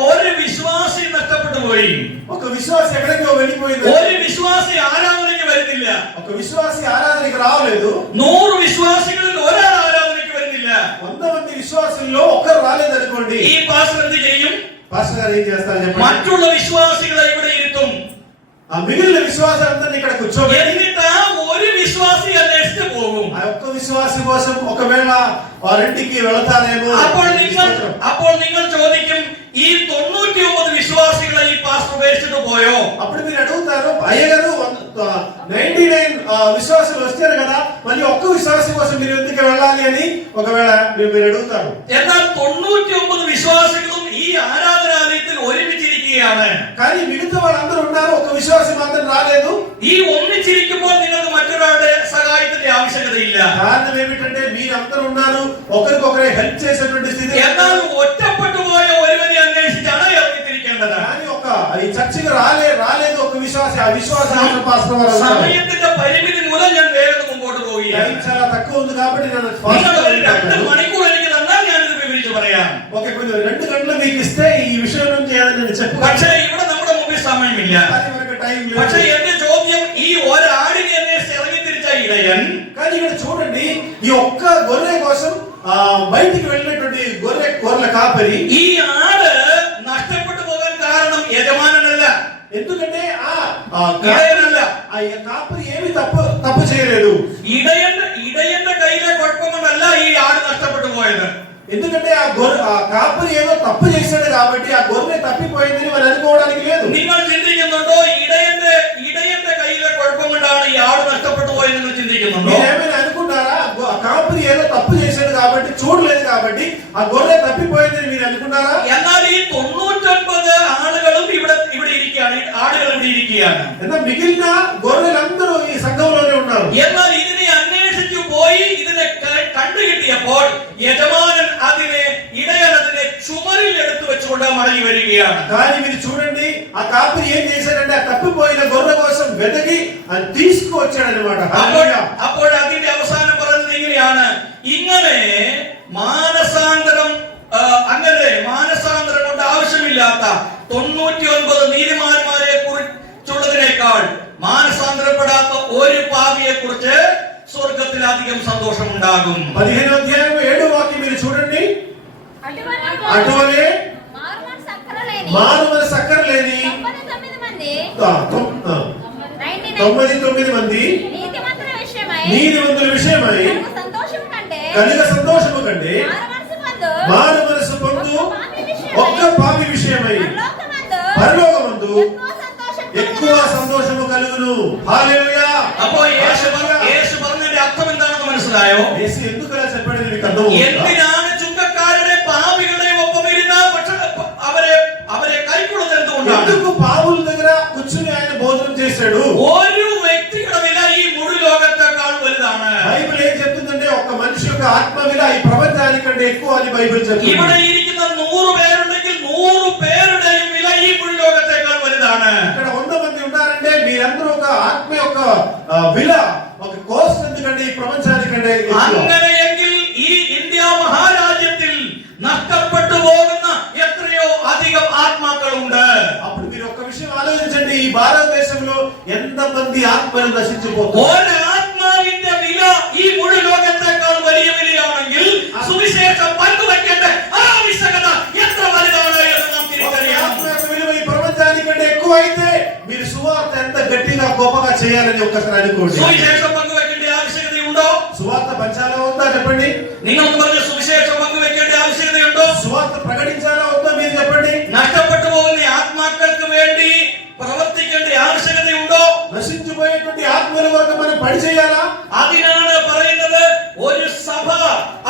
ഒരു വിശ്വാസി നഷ്ടപ്പെട്ടു പോയി. ఒక విశ్వాసి ఎక్కడికో వెళ్ళిపోయింది. ഒരു വിശ്വാസി ആരാധനയ്ക്ക് വരുന്നില്ല. ఒక విశ్వాసి ఆరాధనకి రాలేదు. 100 വിശ്വാസികളിൽ ഒരാൾ ആരാധനയ്ക്ക് വരുന്നില്ല. 100 మంది విశ్వాసుల్లో ఒక్కరు రాలేదు అనుకోండి. ഈ പാസ്റ്റർ എന്ത് ചെയ്യും? పాస్టర్ గారు ఏం చేస్తారు చెప్పండి? മറ്റുള്ള വിശ്വാസികളെ ഇവിടെ ഇരുത്തും. ఆ మిగిలిన విశ్వాసాలందరినీ ఇక్కడ కూర్చోబెట్టి, എന്നിട്ട് ഒരു വിശ്വാസി അന്വേഷിച്ച് പോകും. ఆ ఒక్క విశ్వాసి కోసం ఒకవేళ వారింటికి వెళతారేమో. അപ്പോൾ നിങ്ങൾ ചോദിക്കും, ഈ 99 విశ్వాసిകളെ ఈ పాస్టర్ వేసిട്ട് పోയോ? అప్పుడు మీరు అడుగుతారు, అయ్యగారు 99 విశ్వాసులు వచ్చారు కదా, మళ్ళీ ఒక్క విశ్వాసి కోసం మీరు ఎందుకు వెళ్ళాలి అని ఒకవేళ మీరు అడుగుతారు. എന്നാൽ 99 വിശ്വാസികളും ഈ ആരാധനാലയത്തിൽ ഒരുമിച്ചിരിക്കുകയാണ്. కానీ మిగతా వాళ్ళందరూ ఉన్నారు, ఒక విశ్వాసి మాత్రం రాలేదు. ഈ ഒന്നിച്ചിരിക്കുമ്പോൾ നിങ്ങൾക്ക് മറ്റൊരാളുടെ സഹായത്തിന്റെ ആവശ്യകതയില്ല. కారణం ఏమిటంటే మీరందరూ ఉన్నారు, ఒకరికొకరే హెల్ప్ చేసేటువంటి స్థితి. എന്നാൽ ഒറ്റപ്പെട്ടു പോയ ഒരുവനെ അന്വേഷിച്ചാണ് ഇറങ്ങിത്തിരിക്കേണ്ടത്. కానీ ఈ చర్చికి రాలేదు ఒక విశ్వాసి, ఆ విశ్వాసం സമയത്തിന്റെ പരിമിതി മൂലം ഞാൻ വേഗം മുമ്പോട്ട് പോവുകയാണ്. చాలా తక్కువ ఉంది కాబట్టి నేను 2 മണിക്കൂർ എനിക്ക് തന്നാൽ ഞാനിത് വിവരിച്ചു പറയാം. ఓకే, కొంచెం 2 గంటలు మీకు ఇస్తే ఈ విషయం నుంచి ఏదైనా చెప్పు. പക്ഷേ ഇവിടെ നമ്മുടെ മുമ്പിൽ സമയമില്ല. പക്ഷേ എന്റെ ചോദ്യം, ഈ ഒരാടിനെ അന്വേഷിച്ച് ഇറങ്ങിത്തിരിച്ച ഇടയൻ, కానీ ఇక్కడ చూడండి, ఈ ఒక్క గొర్రె కోసం బయటికి వెళ్ళినటువంటి గొర్రెల కాపరి, ഈ ആട് നഷ്ടപ്പെട്ടു പോകാൻ കാരണം യജമാനനല്ല, ఎందుకంటే ഇടയനല്ല. ఆ కాపరి ఏమి తప్పు చేయలేదు. ഇടയന്റെ കയ്യിലെ കുഴപ്പം കൊണ്ടല്ല ഈ ആട് നഷ്ടപ്പെട്ടു പോയത്. ఎందుకంటే ఆ కాపరి ఏదో తప్పు చేశాడు కాబట్టి ఆ గొర్రె తప్పిపోయిందని మనం అనుకోవడానికి లేదు. നിങ്ങൾ ചിന്തിക്കുന്നുണ്ടോ ഇടയന്റെ കയ്യിലെ കുഴപ്പം കൊണ്ടാണ് ഈ ആട് നഷ്ടപ്പെട്ടു പോയെന്ന് നിങ്ങൾ ചിന്തിക്കുന്നുണ്ടോ? మీరేమైనా అనుకుంటారా? ఆ కాపరి ఏదో తప్పు చేశాడు కాబట్టి, చూడలేదు కాబట్టి ఆ గొర్రె తప్పిపోయిందని మీరు అనుకున్నారా? എന്നാൽ ഈ 99 ആളുകളും ഇവിടെ ഇരിക്കുകയാണ്. ആടുകൾ ഇവിടെ ഇരിക്കുകയാണ്. എന്നാൽ మిగిలిన గొర్రెలందరూ ఈ సంఘంలోనే ఉన్నారు. എന്നാൽ ഇതിനെ അന്വേഷിച്ചു പോയി ഇതിനെ കണ്ടുകിട്ടിയപ്പോൾ യജമാനൻ ഇടയൻ അതിനെ ചുമരിൽ എടുത്തു വെച്ചുകൊണ്ട് മടങ്ങി വരികയാണ്. కానీ మీరు చూడండి, ఆ కాపరి ఏం చేశాడంటే ఆ తప్పిపోయిన గొర్రె కోసం వెతికి అది తీసుకువచ్చాడన్నమాట. അപ്പോൾ അതിന്റെ അവസാനം പറയുന്നത് ഇങ്ങനെയാണ്, ഇങ്ങനെ മാനസാന്തരം കൊണ്ട് ആവശ്യമില്ലാത്ത 99 നീതിമാന്മാരെ കുറിച്ചുള്ളതിനേക്കാൾ മാനസാന്തരപ്പെടാത്ത ഒരു പാപിയെ കുറിച്ച് സ്വർഗത്തിൽ അധികം സന്തോഷമുണ്ടാകും. 15వ అధ్యాయం 7వ వాక్యం మీరు చూడండి. అటువలే మారు మనసు అక్కరలేని 99 మంది నీతిమంతుల విషయమై కనుక సంతోషము కంటే మారు మనసు పొందు ఒక్క పాపి విషయమై పరలోకమందు ఎక్కువ సంతోషము కలుగును. హల్లెలూయా. അപ്പോൾ യേശു പറഞ്ഞതിന്റെ അർത്ഥം എന്താണെന്ന് മനസ്സിലായോ? యేసు ఎందుకు అలా చెప్పాడని మీకు అర్థమవుతుందా? എന്തിനാണ് ചുങ്കക്കാരുടെ പാപികളുടെ ഒപ്പം ഇരുന്ന അവരെ കൈക്കൊള്ളുന്നത് എന്തുകൊണ്ടാണ്? ఎందుకు పావుల దగ్గర కూర్చుని ఆయన భోజనం చేశాడు? ഒരു വ്യക്തിയുടെ വില ഈ മുഴു ലോകത്തെക്കാൾ വലുതാണ്. బైబిల్ ఏం చెప్తుందంటే ఒక్క మనిషి యొక్క ఆత్మ విల ఈ ప్రపంచానికంటే ఎక్కువ అని బైబిల్ చెప్తుంది. ഇവിടെ ఇరిക്കുന്ന 100 പേരുണ്ടെങ്കിൽ 100 പേരുടെയും വില ഈ മുഴു ലോകത്തെക്കാൾ വലുതാണ്. ఇక్కడ 100 మంది ఉన్నారంటే మీరందరూ ఒక ఆత్మ యొక్క విల ఒక కోస్ట్ ఎందుకంటే ఈ ప్రపంచానికంటే ఎక్కువ. അങ്ങനെയെങ്കിൽ ഈ ഇന്ത്യ മഹാരാജ്യത്തിൽ നഷ്ടപ്പെട്ടു പോകുന്ന എത്രയോ അധികം ആത്മാക്കളുണ്ട്. అప్పుడు మీరు ఒక విషయం ఆలోచించండి, ఈ భారతదేశంలో ఎంతమంది ఆత్మలు నశించిపోతారు. ഒരാത്മാവിന്റെ വില ഈ മുഴു ലോകത്തെക്കാൾ വലിയ വിലയാണെങ്കിൽ സുവിശേഷം പങ്കുവയ്ക്കേണ്ട ആവശ്യകത എത്ര വലുതാണ് എന്ന് നാം തിരിച്ചറിയണം. ఆత్మ యొక్క విలువ ఈ ప్రపంచానికంటే ఎక్కువ అయితే మీరు సువార్త ఎంత గట్టిగా గొప్పగా చేయాలని ఒక్కసారి అనుకోండి. സുവിശേഷം പങ്കുവയ്ക്കേണ്ട ആവശ്യകതയുണ്ടോ? సువార్త పంచాలా ఉందా చెప్పండి. നിങ്ങളൊന്ന് പറഞ്ഞ സുവിശേഷം പങ്കുവെക്കേണ്ട ആവശ്യകതയുണ്ടോ? సువార్త ప్రకటించాలా వద్దా మీరు చెప్పండి. നഷ്ടപ്പെട്ടു പോകുന്ന ആത്മാക്കൾക്ക് വേണ്ടി പ്രവർത്തിക്കേണ്ട ആവശ്യകതയുണ്ടോ? నశించిపోయేటువంటి ఆత్మల వరకు మనం పని చేయాలా? അതിനാണ് പറയുന്നത് ഒരു സഭ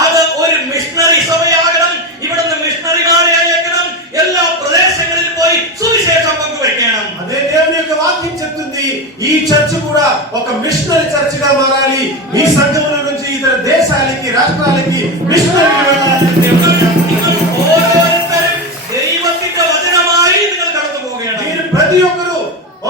അത് ഒരു മിഷണറി സഭയാകണം. ഇവിടുന്ന് മിഷണറിമാരെ അയക്കണം. എല്ലാ പ്രദേശങ്ങളിലും പോയി സുവിശേഷം പങ്കുവെക്കണം. అదే దేవుని యొక్క వాక్యం చెప్తుంది. ఈ చర్చ్ కూడా ఒక మిషనరీ చర్చ్ గా మారాలి. మీ సంఘముల నుంచి ఇతర దేశాలకి రాష్ట్రాలకి మిషనరీలు వెళ్ళాలి. ഓരോരുത്തരും ദൈവത്തിന്റെ വചനമായി നിങ്ങൾ കടന്നു പോവുകയാണ്. మీరు ప్రతి ఒక్కరు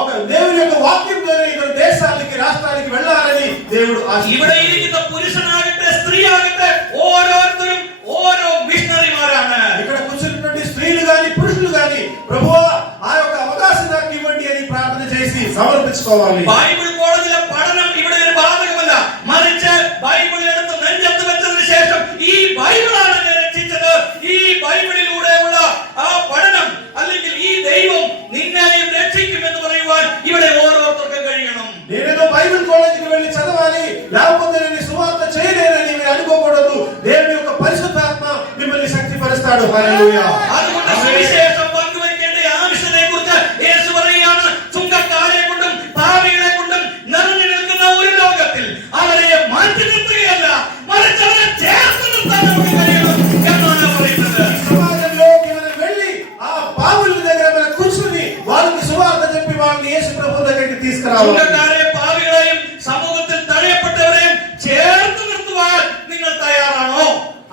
ఒక దేవుని యొక్క వాక్యం ద్వారా ఇతర దేశాలకి రాష్ట్రాలకి వెళ్ళాలని దేవుడు ഇവിടെ ഇരിക്കുന്ന പുരുഷനാകട്ടെ സ്ത്രീ ആകട്ടെ ഓരോരുത്തരും ഓരോ മിഷണറിമാരാണ്. ఇక్కడ కూర్చున్నటువంటి స్త్రీలు గాని పురుషులు గాని ప్రభువా ఆ యొక్క అవకాశం నాకు ఇవ్వండి అని ప్రార్థన చేసి సమర్పించుకోవాలి. ബൈബിൾ കോളേജിലെ പഠനം ഇവിടെ ഒരു ബാധകമല്ല. മറിച്ച് ബൈബിൾ എടുത്ത് നെഞ്ചത്ത് വെച്ചതിന് ശേഷം ഈ ബൈബിളാണ് എന്നെ രക്ഷിച്ചത്, ഈ ബൈബിളിലൂടെയുള്ള ആ പഠനം അല്ലെങ്കിൽ ഈ ദൈവം നിന്നെയും രക്ഷിക്കുമെന്ന് പറയുവാൻ ഇവിടെ ഓരോരുത്തർക്കും കഴിയണം. నేనేదో బైబిల్ కాలేజీకి వెళ్ళి చదవాలి లేకపోతే నేను సువార్త చేయలేనని మీరు అనుకోకూడదు. దేవుని యొక్క పరిశుద్ధాత్మ మిమ్మల్ని శక్తిపరుస్తాడు. హల్లెలూయా. അതുകൊണ്ട് സുവിശേഷം പങ്കുവയ്ക്കേണ്ട ആവശ്യത്തെക്കുറിച്ച് യേശു പറയുകയാണ്, ചുങ്കക്കാരെ കൊണ്ടും പാപികളെ കൊണ്ടും നിറഞ്ഞു നിൽക്കുന്ന ഒരു ലോകത്തിൽ അവരെ മാറ്റി നിർത്തുകയല്ല, മറിച്ച് അവരെ ചേർത്ത് നിർത്താൻ നമുക്ക് കഴിയണം എന്നാണ് പറയുന്നത്. సమాజంలోకి మనం వెళ్ళి ఆ పావుల దగ్గర మనం కూర్చుని వాళ్ళకి సువార్త చెప్పి వాళ్ళని యేసు ప్రభు దగ్గరికి తీసుకురావాలి. ചുങ്കക്കാരെ പാപികളെയും സമൂഹത്തിൽ തഴയപ്പെട്ടവരെയും ചേർത്ത് നിർത്തുവാൻ നിങ്ങൾ തയ്യാറാണോ?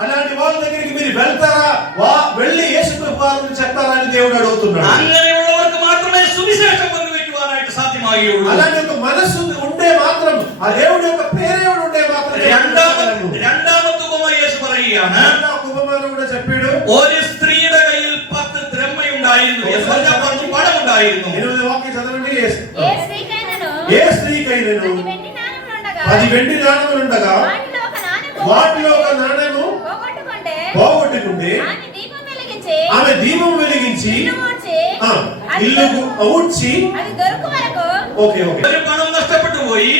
అలాంటి వాళ్ళ దగ్గరికి మీరు వెళ్తారా? వెళ్ళి యేసు ప్రభు వారిని చెప్తారని దేవుడు అడుగుతున్నాడు. അങ്ങനെയുള്ളവർക്ക് മാത്രമേ സുവിശേഷം പങ്കുവയ്ക്കുവാനായിട്ട് സാധ്യമാകുകയുള്ളൂ. అలాంటి ఒక మనస్సు ఉండే మాత్రం ఆ దేవుడి యొక్క పేరేవుడు ఉండే మాత్రం രണ്ടാമത്തെ ഉപമ യേശു പറയുകയാണ്. ఉపమానం కూడా చెప్పాడు. ഒരു സ്ത്രീയുടെ കയ്യിൽ 10 ദ്രഹ്മയുണ്ടായിരുന്നു, 10 പണമുണ്ടായിരുന്നു. 8వ వాక్యం చదవండి. ఏ స్త్రీకైనను ఏ స్త్రీకైనను 10 వెండి నాణెములుండగా 10 వెండి నాణెములుండగా వాటిలో ఒక నాణెము పోగొట్టుకుంటే ఆమె దీపం వెలిగించి ఇల్లు ఊడ్చి అది దొరకు వరకు ఓకే ഒരു പണം നഷ്ടപ്പെട്ടു പോയി.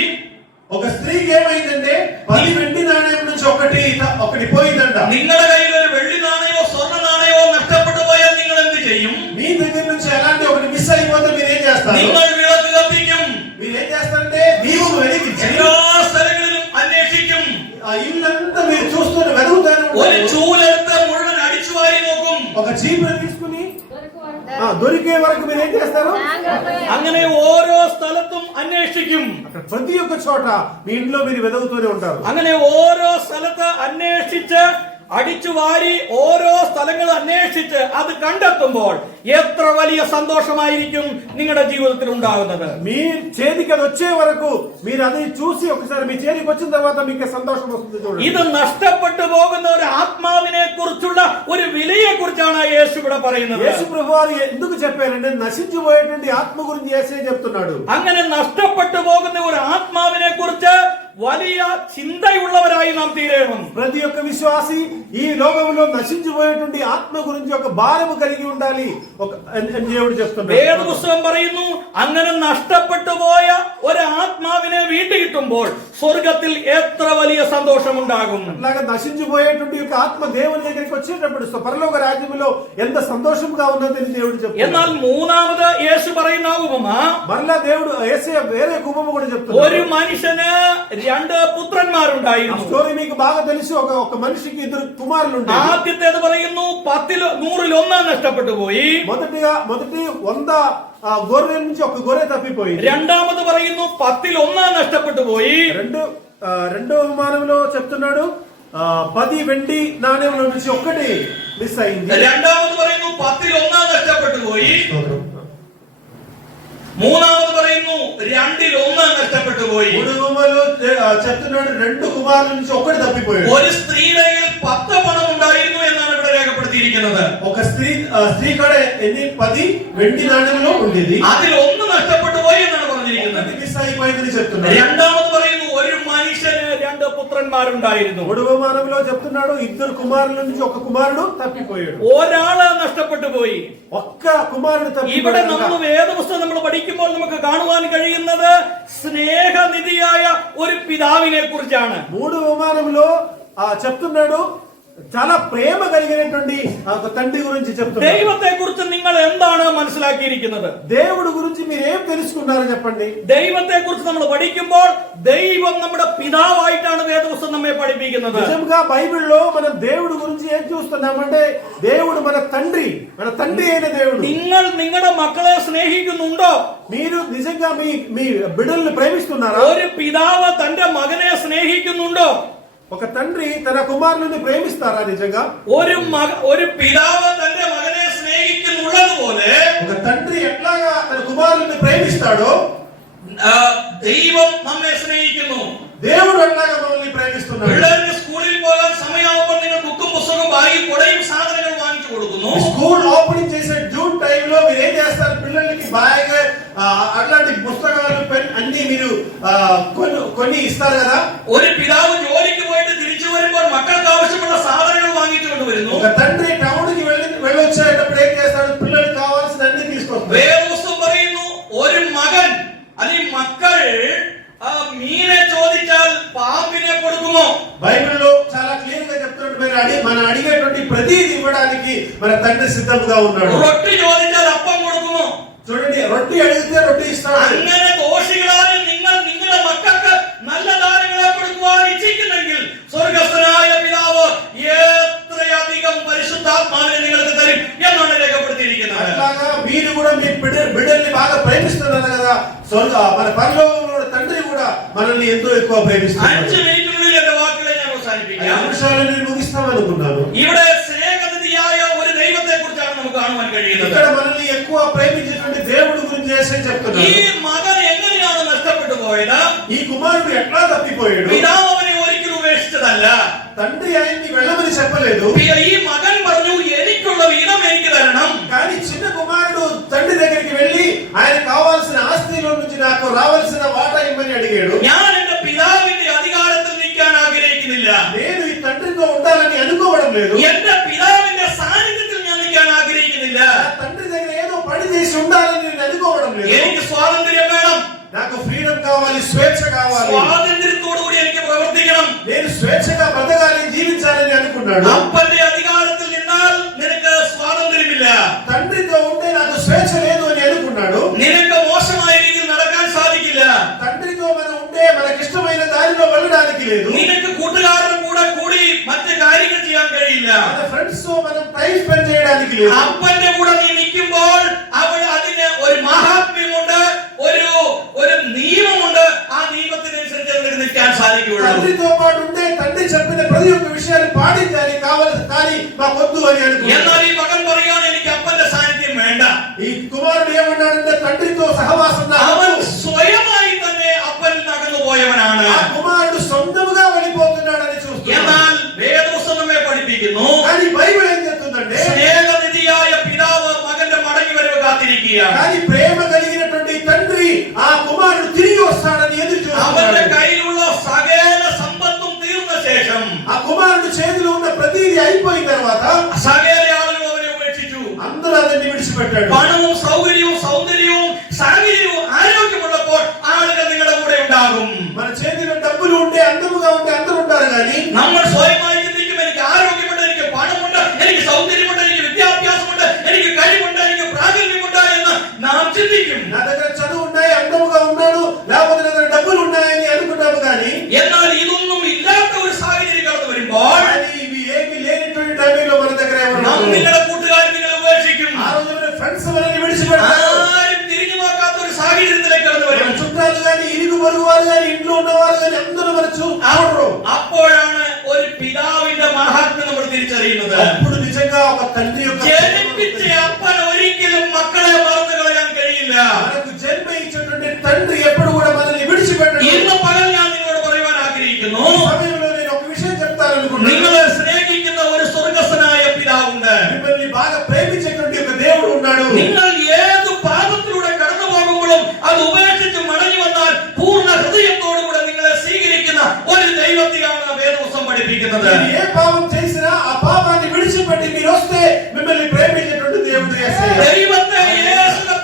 ఒక స్త్రీకి ఏమైందంటే 10 వెండి నాణెం నుంచి ఒకటి పోయిందంట. നിങ്ങളുടെ കയ്യിൽ ഒരു വെള്ളി നാണയമോ സ്വർണ്ണ നാണയമോ നഷ്ടപ്പെട്ടു പോയാൽ നിങ്ങൾ എന്ത് ചെയ്യും? మీ దగ్గర నుంచి అలాంటి ఒకటి మిస్ అయిపోతే మీరు ఏం చేస్తారు? നിങ്ങൾ വിളക്ക് കത്തിക്കും. మీరు ఏం చేస్తారంటే దీపం వెలిగించి എല്ലാ സ്ഥലങ്ങളിലും അന്വേഷിക്കും. ఆ ఇల్లంతా మీరు చూస్తూనే వెలుగుతారు. ഒരു ചൂലെടുത്ത് മുഴുവൻ അടിച്ചു വാരി നോക്കും. ఒక చీపురు తీసుకుని దొరికే వరకు మీరు ఏం చేస్తారు? അങ്ങനെ ഓരോ സ്ഥലത്തും അന്വേഷിക്കും. అక్కడ ప్రతి ఒక్క చోట మీ ఇంట్లో మీరు వెతుకుతూనే ఉంటారు. അങ്ങനെ ഓരോ സ്ഥലത്ത് അന്വേഷിച്ച് അടിച്ചു വാരി ഓരോ സ്ഥലങ്ങൾ അന്വേഷിച്ച് അത് കണ്ടെത്തുമ്പോൾ എത്ര വലിയ സന്തോഷമായിരിക്കും നിങ്ങളുടെ ജീവിതത്തിൽ ഉണ്ടാകുന്നത്. మీ చేతికి అది వచ్చే వరకు మీరు అది చూసి ఒకసారి మీ చేతికి వచ్చిన తర్వాత మీకు సంతోషం వస్తుంది. చూడండి, ഇത് നഷ്ടപ്പെട്ടു പോകുന്ന ഒരു ആത്മാവിനെ കുറിച്ചുള്ള ഒരു വിലയെ കുറിച്ചാണ് യേശു ഇവിടെ പറയുന്നത്. యేసు ప్రభువారు ఎందుకు చెప్పారంటే నశించిపోయేటువంటి ఆత్మ గురించి యేసే చెప్తున్నాడు. അങ്ങനെ നഷ്ടപ്പെട്ടു പോകുന്ന ഒരു ആത്മാവിനെ കുറിച്ച് വലിയ ചിന്തയുള്ളവരായി നാം തീരണം. ప్రతి ఒక్క విశ్వాసి ఈ లోకంలో నశించిపోయేటువంటి ఆత్మ గురించి ఒక భారము కలిగి ఉండాలి. దేవుడు చెప్తున్నాడు. വേദപുസ്തകം പറയുന്നു, അങ്ങനെ നഷ്ടപ്പെട്ടു പോയ ഒരു ആത്മാവിനെ വീണ്ടും കിട്ടുമ്പോൾ സ്വർഗത്തിൽ എത്ര വലിയ സന്തോഷമുണ്ടാകും. అలాగా నశించిపోయేటువంటి ఒక ఆత్మ దేవుని దగ్గరికి వచ్చేటప్పుడు పరలోక రాజ్యంలో ఎంత సంతోషంగా ఉన్నదని దేవుడు చెప్తున్నాడు. എന്നാൽ മൂന്നാമത് യേശു പറയുന്ന ഉപമ, మరలా దేవుడు యేసయ్య వేరే ఉపమ కూడా చెప్తున్నాడు. ഒരു മനുഷ്യന് 2 പുത്രന്മാരുണ്ടായിരുന്നു. స్టోరీ మీకు బాగా తెలుసు. ఒక మనిషికి 2 కుమారులు ఉంటారు. ആദ്യത്തേത് പറയുന്നു 100ൽ 1 നഷ്ടപ്പെട്ടു പോയി. మొదటి 100 గొర్రె నుంచి ఒక గొర్రె తప్పిపోయింది. രണ്ടാമത് പറയുന്നു 10ൽ 1 നഷ്ടപ്പെട്ടു പോയി. రెండో ఉపమానంలో చెప్తున్నాడు 10 వెండి నాణ్యముల నుంచి ఒకటి మిస్ అయింది. രണ്ടാമത് പറയുന്നു 10ൽ 1 നഷ്ടപ്പെട്ടു പോയി. മൂന്നാമത് പറയുന്നു 2ൽ 1 നഷ്ടപ്പെട്ടു പോയി. చెప్తున్నాడు 2 కుమారుల నుంచి ఒకటి తప్పిపోయాడు. ഒരു സ്ത്രീയുടെ കയ്യിൽ 10 പണം ഉണ്ടായിരുന്നു എന്നാണ് ഇവിടെ രേഖപ്പെടുത്തിയിരിക്കുന്നത്. ఒక స్త్రీ కాడ 10 వెండి నాణ్యములు ఉండేది. അതിൽ 1 നഷ്ടപ്പെട്ടു പോയി എന്നാണ് പറഞ്ഞിരിക്കുന്നത്. మిస్ అయిపోయిందని చెప్తున్నాడు. രണ്ടാമത് പറയുന്നു ഒരു മനുഷ്യന് 2 പുത്രന്മാരുണ്ടായിരുന്നു. ఉపమానంలో చెప్తున్నాడు 2 కుమారుల నుంచి ఒక కుమారుడు తప్పిపోయాడు. ഒരാള് നഷ്ടപ്പെട്ടു പോയി. ఒక్క కుమారుడు తప్పిపోయాడు. ഇവിടെ നമ്മൾ വേദപുസ്തകം നമ്മൾ പഠിക്കുമ്പോൾ നമുക്ക് കാണുവാൻ കഴിയുന്നത് സ്നേഹനിധിയായ ഒരു പിതാവിനെ കുറിച്ചാണ്. 3 ఉపమానంలో చెప్తున్నాడు, చాలా ప్రేమ కలిగినటువంటి ఒక తండ్రి గురించి చెప్తున్నాడు. ദൈവത്തെ കുറിച്ച് നിങ്ങൾ എന്താണ് മനസ്സിലാക്കിയിരിക്കുന്നത്? దేవుడు గురించి మీరు ఏం తెలుసుకున్నారో చెప్పండి. ദൈവത്തെ കുറിച്ച് നമ്മൾ പഠിക്കുമ്പോൾ ദൈവം നമ്മുടെ പിതാവായിട്ടാണ് വേദപുസ്തകം നമ്മെ പഠിപ്പിക്കുന്നത്. నిజంగా బైబిల్లో మనం దేవుడి గురించి ఏం చూస్తున్నామంటే దేవుడు మన తండ్రి అయిన దేవుడు. നിങ്ങൾ നിങ്ങളുടെ മക്കളെ സ്നേഹിക്കുന്നുണ്ടോ? మీరు నిజంగా మీ బిడ్డల్ని ప్రేమిస్తున్నారా? ഒരു പിതാവ് തന്റെ മകനെ സ്നേഹിക്കുന്നുണ്ടോ? ఒక తండ్రి తన కుమారుని ప్రేమిస్తారా నిజంగా? ഒരു പിതാവ് തന്റെ മകനെ സ്നേഹിക്കുന്നുള്ളതുപോലെ ఒక తండ్రి ఎట్లాగా తన కుమారుని ప్రేమిస్తాడో ദൈവം നമ്മെ സ്നേഹിക്കുന്നു. దేవుడు ఎట్లాగా మనల్ని ప్రేమిస్తున్నాడు. പിള്ളേർക്ക് സ്കൂളിൽ പോകാൻ സമയമാകുമ്പോൾ നിങ്ങൾ ബുക്കും പുസ്തകവും ബാഗും കൊടയും സാധനങ്ങൾ വാങ്ങിച്ചു കൊടുക്കുന്നു. స్కూల్ ఓపెనింగ్ చేసే జూన్ టైంలో మీరు ఏం చేస్తారు? పిల్లలకి బ్యాగ్ అట్లాంటి పుస్తకాలు పెన్ అన్ని మీరు కొన్ని ఇస్తారు కదా. ഒരു പിതാവ് ജോലിക്ക് പോയിട്ട് തിരിച്ചു വരുമ്പോൾ മക്കൾക്ക് ആവശ്യമുള്ള സാധനങ്ങൾ വാങ്ങിച്ചുകൊണ്ട് വരുന്നു. ఒక తండ్రి టౌన్ కి వెళ్ళొచ్చేటప్పుడు ఏం చేస్తాడు? పిల్లలకు కావాల్సిన అన్ని తీసుకొస్తాడు. വേദപുസ്തകം പറയുന്നു, ഒരു മകൻ അല്ലെങ്കിൽ മക്കൾ മീനെ ചോദിച്ചാൽ പാമ്പിനെ കൊടുക്കുമോ? బైబిల్లో చాలా క్లియర్ గా చెప్తున్నాడు, మనం అడిగేటువంటి ప్రతిదీ ఇవ్వడానికి మన తండ్రి సిద్ధంగా ఉన్నాడు. రొట్టి ചോദിച്ചാൽ അപ്പം കൊടുക്കുമോ? చూడండి, రొట్టి అడిగితే రొట్టి ఇస్తాడు. അങ്ങനെ ദോഷികളായ നിങ്ങൾ നിങ്ങളുടെ മക്കൾക്ക് നല്ല ദാനങ്ങളെ കൊടുക്കുവാൻ ഇച്ഛിക്കുന്നെങ്കിൽ സ്വർഗ്ഗസ്ഥനായ പിതാവ് എത്രയധികം പരിശുദ്ധാത്മാവിനെ നിങ്ങൾക്ക് തരും എന്നാണ് രേഖപ്പെടുത്തിയിരിക്കുന്നത്. అట్లాగా మీరు కూడా మీ బిడ్డల్ని బాగా ప్రేమిస్తున్నారు కదా, మన పరలోకంలో తండ్రి కూడా మనల్ని ఎంతో ఎక్కువ ప్రేమిస్తున్నారు. 5 മിനിറ്റിനുള്ളിൽ എന്റെ വാക്കുകളെ ഞാൻ അവസാനിപ്പിക്കാം. 5 నిమిషాలు నేను ముగిస్తామనుకున్నాను. ഇവിടെ സ്നേഹനിധിയായ ഒരു ദൈവത്തെ കുറിച്ചാണ് നമുക്ക് കാണുവാൻ കഴിയുന്നത്. ఇక్కడ మనల్ని ఎక్కువ ప్రేమించేటువంటి దేవుడి గురించి చెప్తున్నాడు. ഈ മകൻ എങ്ങനെയാണ് നഷ്ടപ്പെട്ടു പോയത്? ఈ కుమారుడు ఎట్లా తప్పిపోయాడు? പിതാവ് അവനെ ഒരിക്കലും ഉപേക്ഷിച്ചതല്ല. తండ్రి ఆయన్ని వెళ్ళమని చెప్పలేదు. ഈ മകൻ പറഞ്ഞു, എനിക്കുള്ള വീതം എനിക്ക് തരണം. కానీ చిన్న కుమారుడు తండ్రి దగ్గరికి వెళ్ళి ఆయన కావాల్సిన ఆస్తిలో నుంచి నాకు రావాల్సిన వాటా ఇవ్వని అడిగాడు. ഞാൻ എന്റെ പിതാവിന്റെ അധികാരത്തിൽ നിൽക്കാൻ ആഗ്രഹിക്കുന്നില്ല. నేను ఈ తండ్రితో ఉండాలని అనుకోవడం లేదు. എന്റെ പിതാവിന്റെ സാന്നിധ്യത്തിൽ ഞാൻ നിൽക്കാൻ ആഗ്രഹിക്കുന്നില്ല. తండ్రి దగ్గర ఏదో పని చేసి ఉండాలని నేను అనుకోవడం లేదు. എനിക്ക് സ്വാതന്ത്ര്യം വേണം. నాకు ఫ్రీడమ్ కావాలి, స్వేచ్ఛ కావాలి. സ്വാതന്ത്ര്യത്തോടു കൂടി എനിക്ക് പ്രവർത്തിക്കണം. నేను స్వేచ్ఛగా బతకాలి, జీవించాలని అనుకున్నాడు. അപ്പന്റെ അധികാരത്തിൽ നിന്നാൽ നിനക്ക് സ്വാതന്ത്ര്യമില്ല. తండ్రితో ఉంటే నాకు స్వేచ్ఛ లేదు అని అనుకున్నాడు. നിനക്ക് മോശമായ രീതിയിൽ നടക്കാൻ സാധിക്കില്ല. తండ్రితో మనం ఉంటే మనకిష్టమైన దారిలో వెళ్ళడానికి లేదు. നിനക്ക് കൂട്ടുകാരുടെ കൂടെ കൂടി മറ്റു കാര്യങ്ങൾ ചെയ്യാൻ കഴിയില്ല. మన ఫ్రెండ్స్ తో మనం టైం స్పెండ్ చేయడానికి లేదు. അപ്പന്റെ കൂടെ നീ നിൽക്കുമ്പോൾ അവൾ അതിന് ഒരു മഹാത്മ്യമുണ്ട്, ഒരു നിയമമുണ്ട്. ആ നിയമത്തിനനുസരിച്ച് നിനക്ക് നിൽക്കാൻ സാധിക്കുകയുള്ളൂ. తండ్రితో పాటు ఉంటే తండ్రి చెప్పిన ప్రతి ఒక్క విషయాన్ని పాటించాలి, కావాలి, కానీ మాకొద్దు అని అనుకున్నాడు. എന്നാൽ ഈ മകൻ പറയുകയാണ്, എനിക്ക് അപ്പന്റെ സാന്നിധ്യം വേണ്ട. ఈ కుమారుడు ఏమన్నాడంటే తండ్రితో సహవాసం അവൻ സ്വയമായി തന്നെ അപ്പനിൽ നടന്നു പോയവനാണ്. ఆ కుమారుడు సొంతముగా వెళ్ళిపోతున్నాడని చూస్తున్నాడు. എന്നാൽ വേദപുസ്തകം നമ്മെ പഠിപ്പിക്കുന്നു, కానీ బైబిల్ ఏం చెప్తుందంటే സ്നേഹനിധിയായ പിതാവ് മകന്റെ മടങ്ങി വരവ് കാത്തിരിക്കുകയാണ്. కానీ ప్రేమ కలిగినటువంటి తండ్రి ఆ కుమారుడు తిరిగి వస్తాడని ఎదురు അവന്റെ చూస్తున్నాడు. കയ്യിലുള്ള സകല സമ്പത്തും തീർന്ന ശേഷം ఆ కుమారుడు చేతిలో ఉన్న ప్రతిదీ అయిపోయిన తర్వాత സകല ആളുകളും അവനെ ഉപേക്ഷിച്ചു. అందరూ అతన్ని విడిచిపెట్టాడు. പണവും സൗകര്യവും സൗന്ദര്യവും സാഹചര്യവും ആരോഗ്യമുള്ളപ്പോൾ ആളുകൾ നിങ്ങളുടെ കൂടെ ഉണ്ടാകും. మన చేతిలో డబ్బులు ఉంటే, అందముగా ఉంటే అందరూ ఉంటారు. కానీ നമ്മൾ സ്വയമായി ചിന്തിക്കും, എനിക്ക് ആരോഗ്യമുണ്ട്, എനിക്ക് പണമുണ്ട്, എനിക്ക് സൗന്ദര്യമുണ്ട്, എനിക്ക് വിദ്യാഭ്യാസമുണ്ട്, എനിക്ക് കഴിവുണ്ട്, എനിക്ക് പ്രാഗൽഭ്യമുണ്ട് എന്ന് നാം ചിന്തിക്കും. నా దగ్గర చదువు ఉన్నాయి, అందముగా ఉన్నాడు, లేకపోతే నా దగ్గర డబ్బులు ఉన్నాయని అనుకుంటాము. కానీ എന്നാൽ ഇതൊന്നും ഇല്ലാത്ത ഒരു സാഹചര്യം കടന്നു വരുമ്പോൾ ఇవి ఏమి లేనటువంటి టైంలో మన దగ్గర നിങ്ങളുടെ കൂട്ടുകാർ നിങ്ങളെ ഉപേക്ഷിക്കും. ఆ రోజు మన ఫ్రెండ్స్ మనల్ని విడిచిపెడతారు. ആരും തിരിഞ്ഞു നോക്കാത്ത ഒരു സാഹചര്യത്തിലേക്ക് കടന്നു మన വരും. చుట్టాలు కానీ, ఇరుగు పొరుగు వారు కానీ, ఇంట్లో ఉన్నవారు కానీ అందరూ మన చూడరు. അപ്പോഴാണ് ഒരു പിതാവിന്റെ മഹാത്മ്യം നമ്മൾ തിരിച്ചറിയുന്നത്. అప్పుడు నిజంగా ఒక తండ్రి యొక్క ജനിപ്പിച്ച അപ്പൻ ഒരിക്കലും മക്കളെ മറന്നു കളയാൻ കഴിയില്ല. మనకు జన్మ ఇచ్చినటువంటి తండ్రి ఎప్పుడు కూడా మనల్ని విడిచిపెట్టడు. ഇന്ന് പകൽ ഞാൻ നിങ്ങളോട് പറയുവാൻ ആഗ്രഹിക്കുന്നു, ఈ సమయంలో నేను ఒక విషయం చెప్తాననుకుంటున్నాను. നിങ്ങളെ സ്നേഹിക്കുന്ന ഒരു സ്വർഗ്ഗസ്ഥനായ പിതാവുണ്ട്. మిమ్మల్ని బాగా ప్రేమించేటువంటి ఒక దేవుడు ఉన్నాడు. നിങ്ങൾ ഏത് പാപത്തിലൂടെ കടന്നു പോകുമ്പോഴും അത് ഉപേക്ഷിച്ച് മടങ്ങി വന്നാൽ പൂർണ്ണ ഹൃദയത്തോടുകൂടെ നിങ്ങളെ സ്വീകരിക്കുന്ന ഒരു ദൈവത്തെയാണ് വേദപുസ്തകം പഠിപ്പിക്കുന്നത്. మీరు ఏ పాపం చేసినా ఆ పాపాన్ని విడిచిపెట్టి మీరు వస్తే మిమ్మల్ని ప్రేమించేటువంటి దేవుడు యేసయ్య. ദൈവത്തെ യേശുവിന്റെ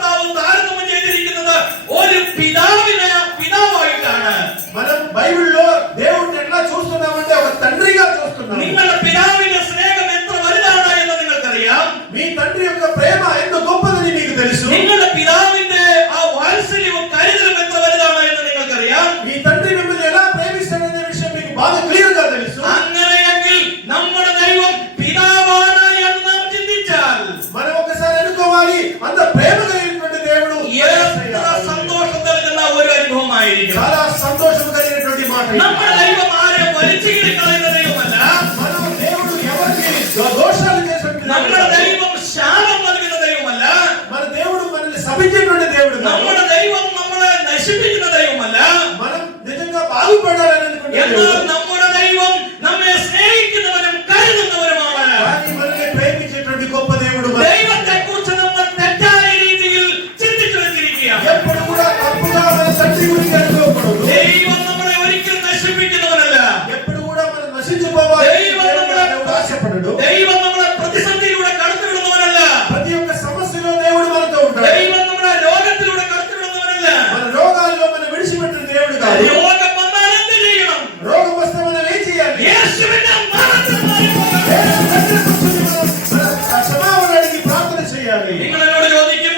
దేవుడు కాదు. നമ്മുടെ ദൈവം നമ്മളെ നശിപ്പിക്കുന്ന ദൈവമല്ല. మనం నిజంగా బాగుపడాలని అనుకుంటే എന്നാൽ നമ്മുടെ ദൈവം നമ്മെ സ്നേഹിക്കുന്നവനും കരുതുന്നവനുമാണ്. కానీ మనల్ని ప్రేమించేటువంటి గొప్ప దేవుడు మన ദൈവത്തെക്കുറിച്ച് നമ്മൾ തെറ്റായ രീതിയിൽ ചിന്തിച്ചു വെച്ചിരിക്കുകയാണ്. ఎప్పుడు కూడా తప్పుగా మన తండ్రి గురించి అనుకోకూడదు. ദൈവം നമ്മളെ ഒരിക്കലും നശിപ്പിക്കുന്നവനല്ല. ఎప్పుడు కూడా మనం నశించిపోవాలి ദൈവം നമ്മളെ ఆశపడడు. ദൈവം നമ്മളെ പ്രതിസന്ധിയിലൂടെ കടത്തിവിടുന്നവനല്ല. ప్రతి ఒక్క సమస్యలో దేవుడు మనతో ఉంటాడు. ദൈവം നമ്മുടെ രോഗത്തിലൂടെ കടത്തിവിടുന്നവനല്ല. మన రోగాల్లో మనం విడిచిపెట్టిన దేవుడు కాదు. രോഗം വന്നാൽ എന്ത് ചെയ്യണം? రోగం వస్తే మనం ఏం చేయాలి? യേശുവിന്റെ നാമത്തിൽ മാറിപ്പോകണം. యేసు దగ్గరకు వచ్చి మనం క్షమాపణ అడిగి ప్రార్థన చేయాలి. നിങ്ങൾ എന്നോട് ചോദിക്കും,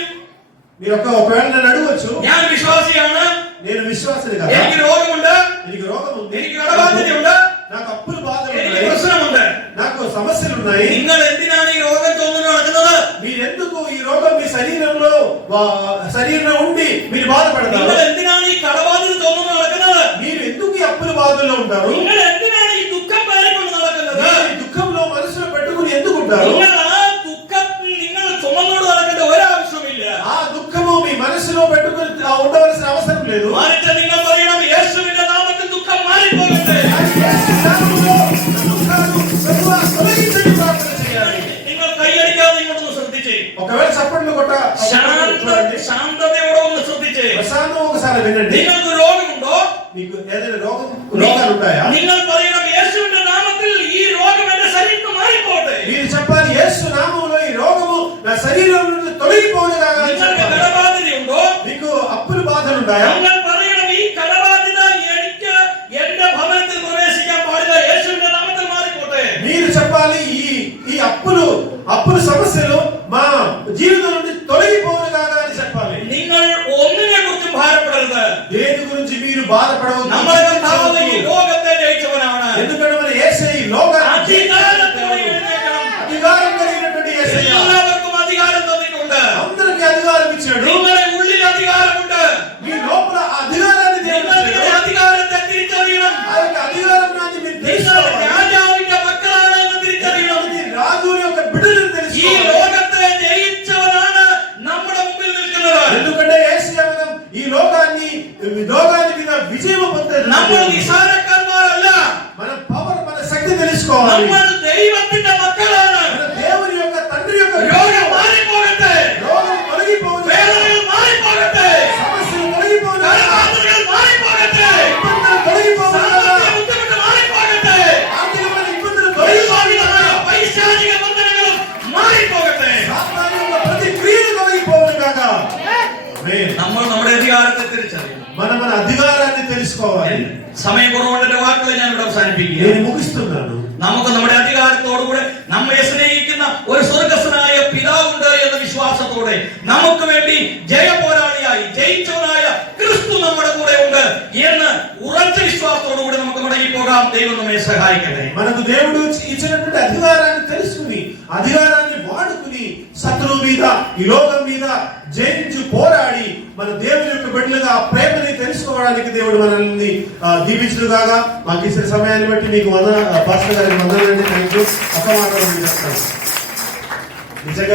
మీరు ఒకవేళ నన్ను అడగవచ్చు, ഞാൻ വിശ്വാസിയാണ്, నేను విశ్వాసిని కదా, എനിക്ക് രോഗമുണ്ട്, నీకు రోగం ఉంది, എനിക്ക് കടബാധ്യതയുണ്ട്, నాకు అప్పులు బాధలు എനിക്ക് ఉన్నాయి, പ്രശ്നമുണ്ട്. నాకు సమస్యలు ఉన్నాయి. നിങ്ങൾ എന്തിനാണ് ഈ രോഗം ചുമന്നു നടക്കുന്നത്? మీరెందుకు ఈ రోగం మీ శరీరంలో ఉండి మీరు బాధపడతారు? നിങ്ങൾ എന്തിനാണ് ഈ കടബാധ്യത ചുമന്നു നടക്കുന്നത്? మీరు ఎందుకు ఈ అప్పుల బాధల్లో ఉంటారు? നിങ്ങൾ എന്തിനാണ് ഈ ദുഃഖം പേറിക്കൊണ്ട് നടക്കുന്നത്? మీరు ఈ దుఃఖంలో మనసులో పెట్టుకుని ఎందుకు ఉంటారు? നിങ്ങൾ ആ ദുഃഖം നിങ്ങൾ ചുമന്നുകൊണ്ട് നടക്കേണ്ട ഒരാവശ്യമില്ല. ఆ దుఃఖము మీ మనసులో పెట్టుకుని ఉండవలసిన అవసరం లేదు. മറിച്ച് നിങ്ങൾ പറയണം, യേശുവിന്റെ നാമത്തിൽ ദുഃഖം മാറിപ്പോകട്ടെ. యేసు నామములో దుఃఖాలు ప్రభువా తొలగించని ప్రార్థన చేయాలి. നിങ്ങൾ കൈയടിക്കാതെ ഇങ്ങോട്ടൊന്ന് ശ്രദ്ധിച്ചേ. ఒకవేళ చప్పట్లు ശാന്തതയോടെ ഒന്ന് ശ്രദ്ധിച്ചേ. ప్రశాంతం ఒకసారి వినండి. നിങ്ങൾക്ക് രോഗമുണ്ടോ? మీకు ఏదైనా రోగాలు ఉంటాయా? നിങ്ങൾ പറയണം, യേശുവിന്റെ നാമത്തിൽ ഈ രോഗം എന്റെ ശരീരത്തിൽ മാറിപ്പോട്ടെ. మీరు చెప్పాలి, యేసు నామములో ఈ రోగము నా శరీరం నుండి తొలగిపోవునుగా అని നിങ്ങൾക്ക് చెప్పాలి. കടബാധ്യതയുണ്ടോ? మీకు అప్పుల బాధలు ఉంటాయా? നിങ്ങൾ പറയണം, ഈ കടബാധ്യത എനിക്ക് എന്റെ ഭവനത്തിൽ പ്രവേശിക്കാൻ പാടില്ല, യേശുവിന്റെ നാമത്തിൽ മാറിപ്പോട്ടെ. మీరు చెప్పాలి, ఈ అప్పులు సమస్యలు మా జీవితం నుండి తొలగిపోవునుగా అని చెప్పాలి. നിങ്ങൾ ഒന്നിനെ കുറിച്ചും ഭാരപ്പെടരുത്. దేని గురించి మీరు బాధపడవద్దు. നമ്മുടെ കർത്താവ് ഈ ലോകത്തെ ജയിച്ചവനാണ്. ఎందుకంటే మన యేసయ్య ఈ లోకాన్ని അധികാരത്തോടെ എഴുന്നേൽക്കണം. అధికారం కలిగినటువంటి యేసయ్య എല്ലാവർക്കും അധികാരം തന്നിട്ടുണ്ട്. అందరికీ అధికారం ఇచ్చాడు. നിങ്ങളുടെ ഉള്ളിൽ അധികാരമുണ്ട്. మీ లోపల ఆ అధికారాన్ని దేవుడు നിങ്ങൾ ഈ ఇచ్చాడు. അധികാരത്തെ തിരിച്ചറിയണം. ఆ యొక్క అధికారం నాది మీరు നിങ്ങൾ తెలుసుకోవాలి. രാജാവിന്റെ മക്കളാണ് എന്ന് തിരിച്ചറിയണം. ఇది రాజు యొక్క బిడ్డలను ഈ తెలుసుకోవాలి. ലോകത്തെ జయించവനാണ് നമ്മുടെ മുമ്പിൽ നിൽക്കുന്നത്. ఎందుకంటే యేసయ్య మనం ఈ లోకాన్ని మీద విజయం పొందారు. നമ്മൾ നിസാരക്കാന്മാരല്ല. మన పవర్ మన శక్తి తెలుసుకోవాలి. നമ്മൾ ദൈവത്തിന്റെ മക്കളാണ്. మన దేవుని యొక్క తండ్రి యొక్క രോഗം മാറിപ്പോകട്ടെ. రోగం తొలగిపోవును. വേദനകൾ മാറിപ്പോകട്ടെ. సమస్యలు తొలగిపోవును. കടബാധ്യതകൾ മാറിപ്പോകട്ടെ. ఇబ్బందులు తొలగిపోవును. സാമ്പത്തിക ബുദ്ധിമുട്ട് മാറിപ്പോകട്ടെ. ఆర్థికమైన ఇబ్బందులు ദൈവാധീനമായ പൈശാചിക ബന്ധനങ്ങളും മാറിപ്പോകട്ടെ. సాతాను యొక్క ప్రతి క్రియలు తొలగిపోవును గాక. ఆమేన్. നമ്മൾ നമ്മുടെ അധികാരത്തെ തിരിച്ചറിയണം. మన అధికారాన్ని తెలుసుకోవాలి. സമയം കുറവുള്ള വാക്കുകൾ ഞാൻ ഇവിടെ അവസാനിപ്പിക്കുക. నేను ముగిస్తున్నాను. നമുക്ക് നമ്മുടെ അധികാരത്തോടുകൂടെ നമ്മെ സ്നേഹിക്കുന്ന ഒരു സ്വർഗസ്വനായ പിതാവുണ്ട് എന്ന വിശ്വാസത്തോടെ നമുക്ക് വേണ്ടി ജയപോരാളിയായി ജയിച്ചവനായ ക്രിസ്തു നമ്മുടെ കൂടെ ഉണ്ട് എന്ന് ഉറച്ച വിശ്വാസത്തോടുകൂടി നമുക്ക് മടങ്ങി പോകാം. ദൈവം നമ്മെ സഹായിക്കട്ടെ. మనకు దేవుడు ఇచ్చినటువంటి అధికారాన్ని తెలుసుకుని అధికారాన్ని వాడుకుని శత్రువు మీద ఈ లోకం మీద జయించి పోరాడి మన దేవుని యొక్క బిడ్డలుగా ఆ ప్రేమని తెలుసుకోవడానికి దేవుడు మనల్ని దీవించుగాక. మాకు ఇచ్చిన సమయాన్ని బట్టి మీకు పాస్టర్ గారికి వందనాలండి. థాంక్యూ. ఒక మాట చెప్తాను. నిజంగా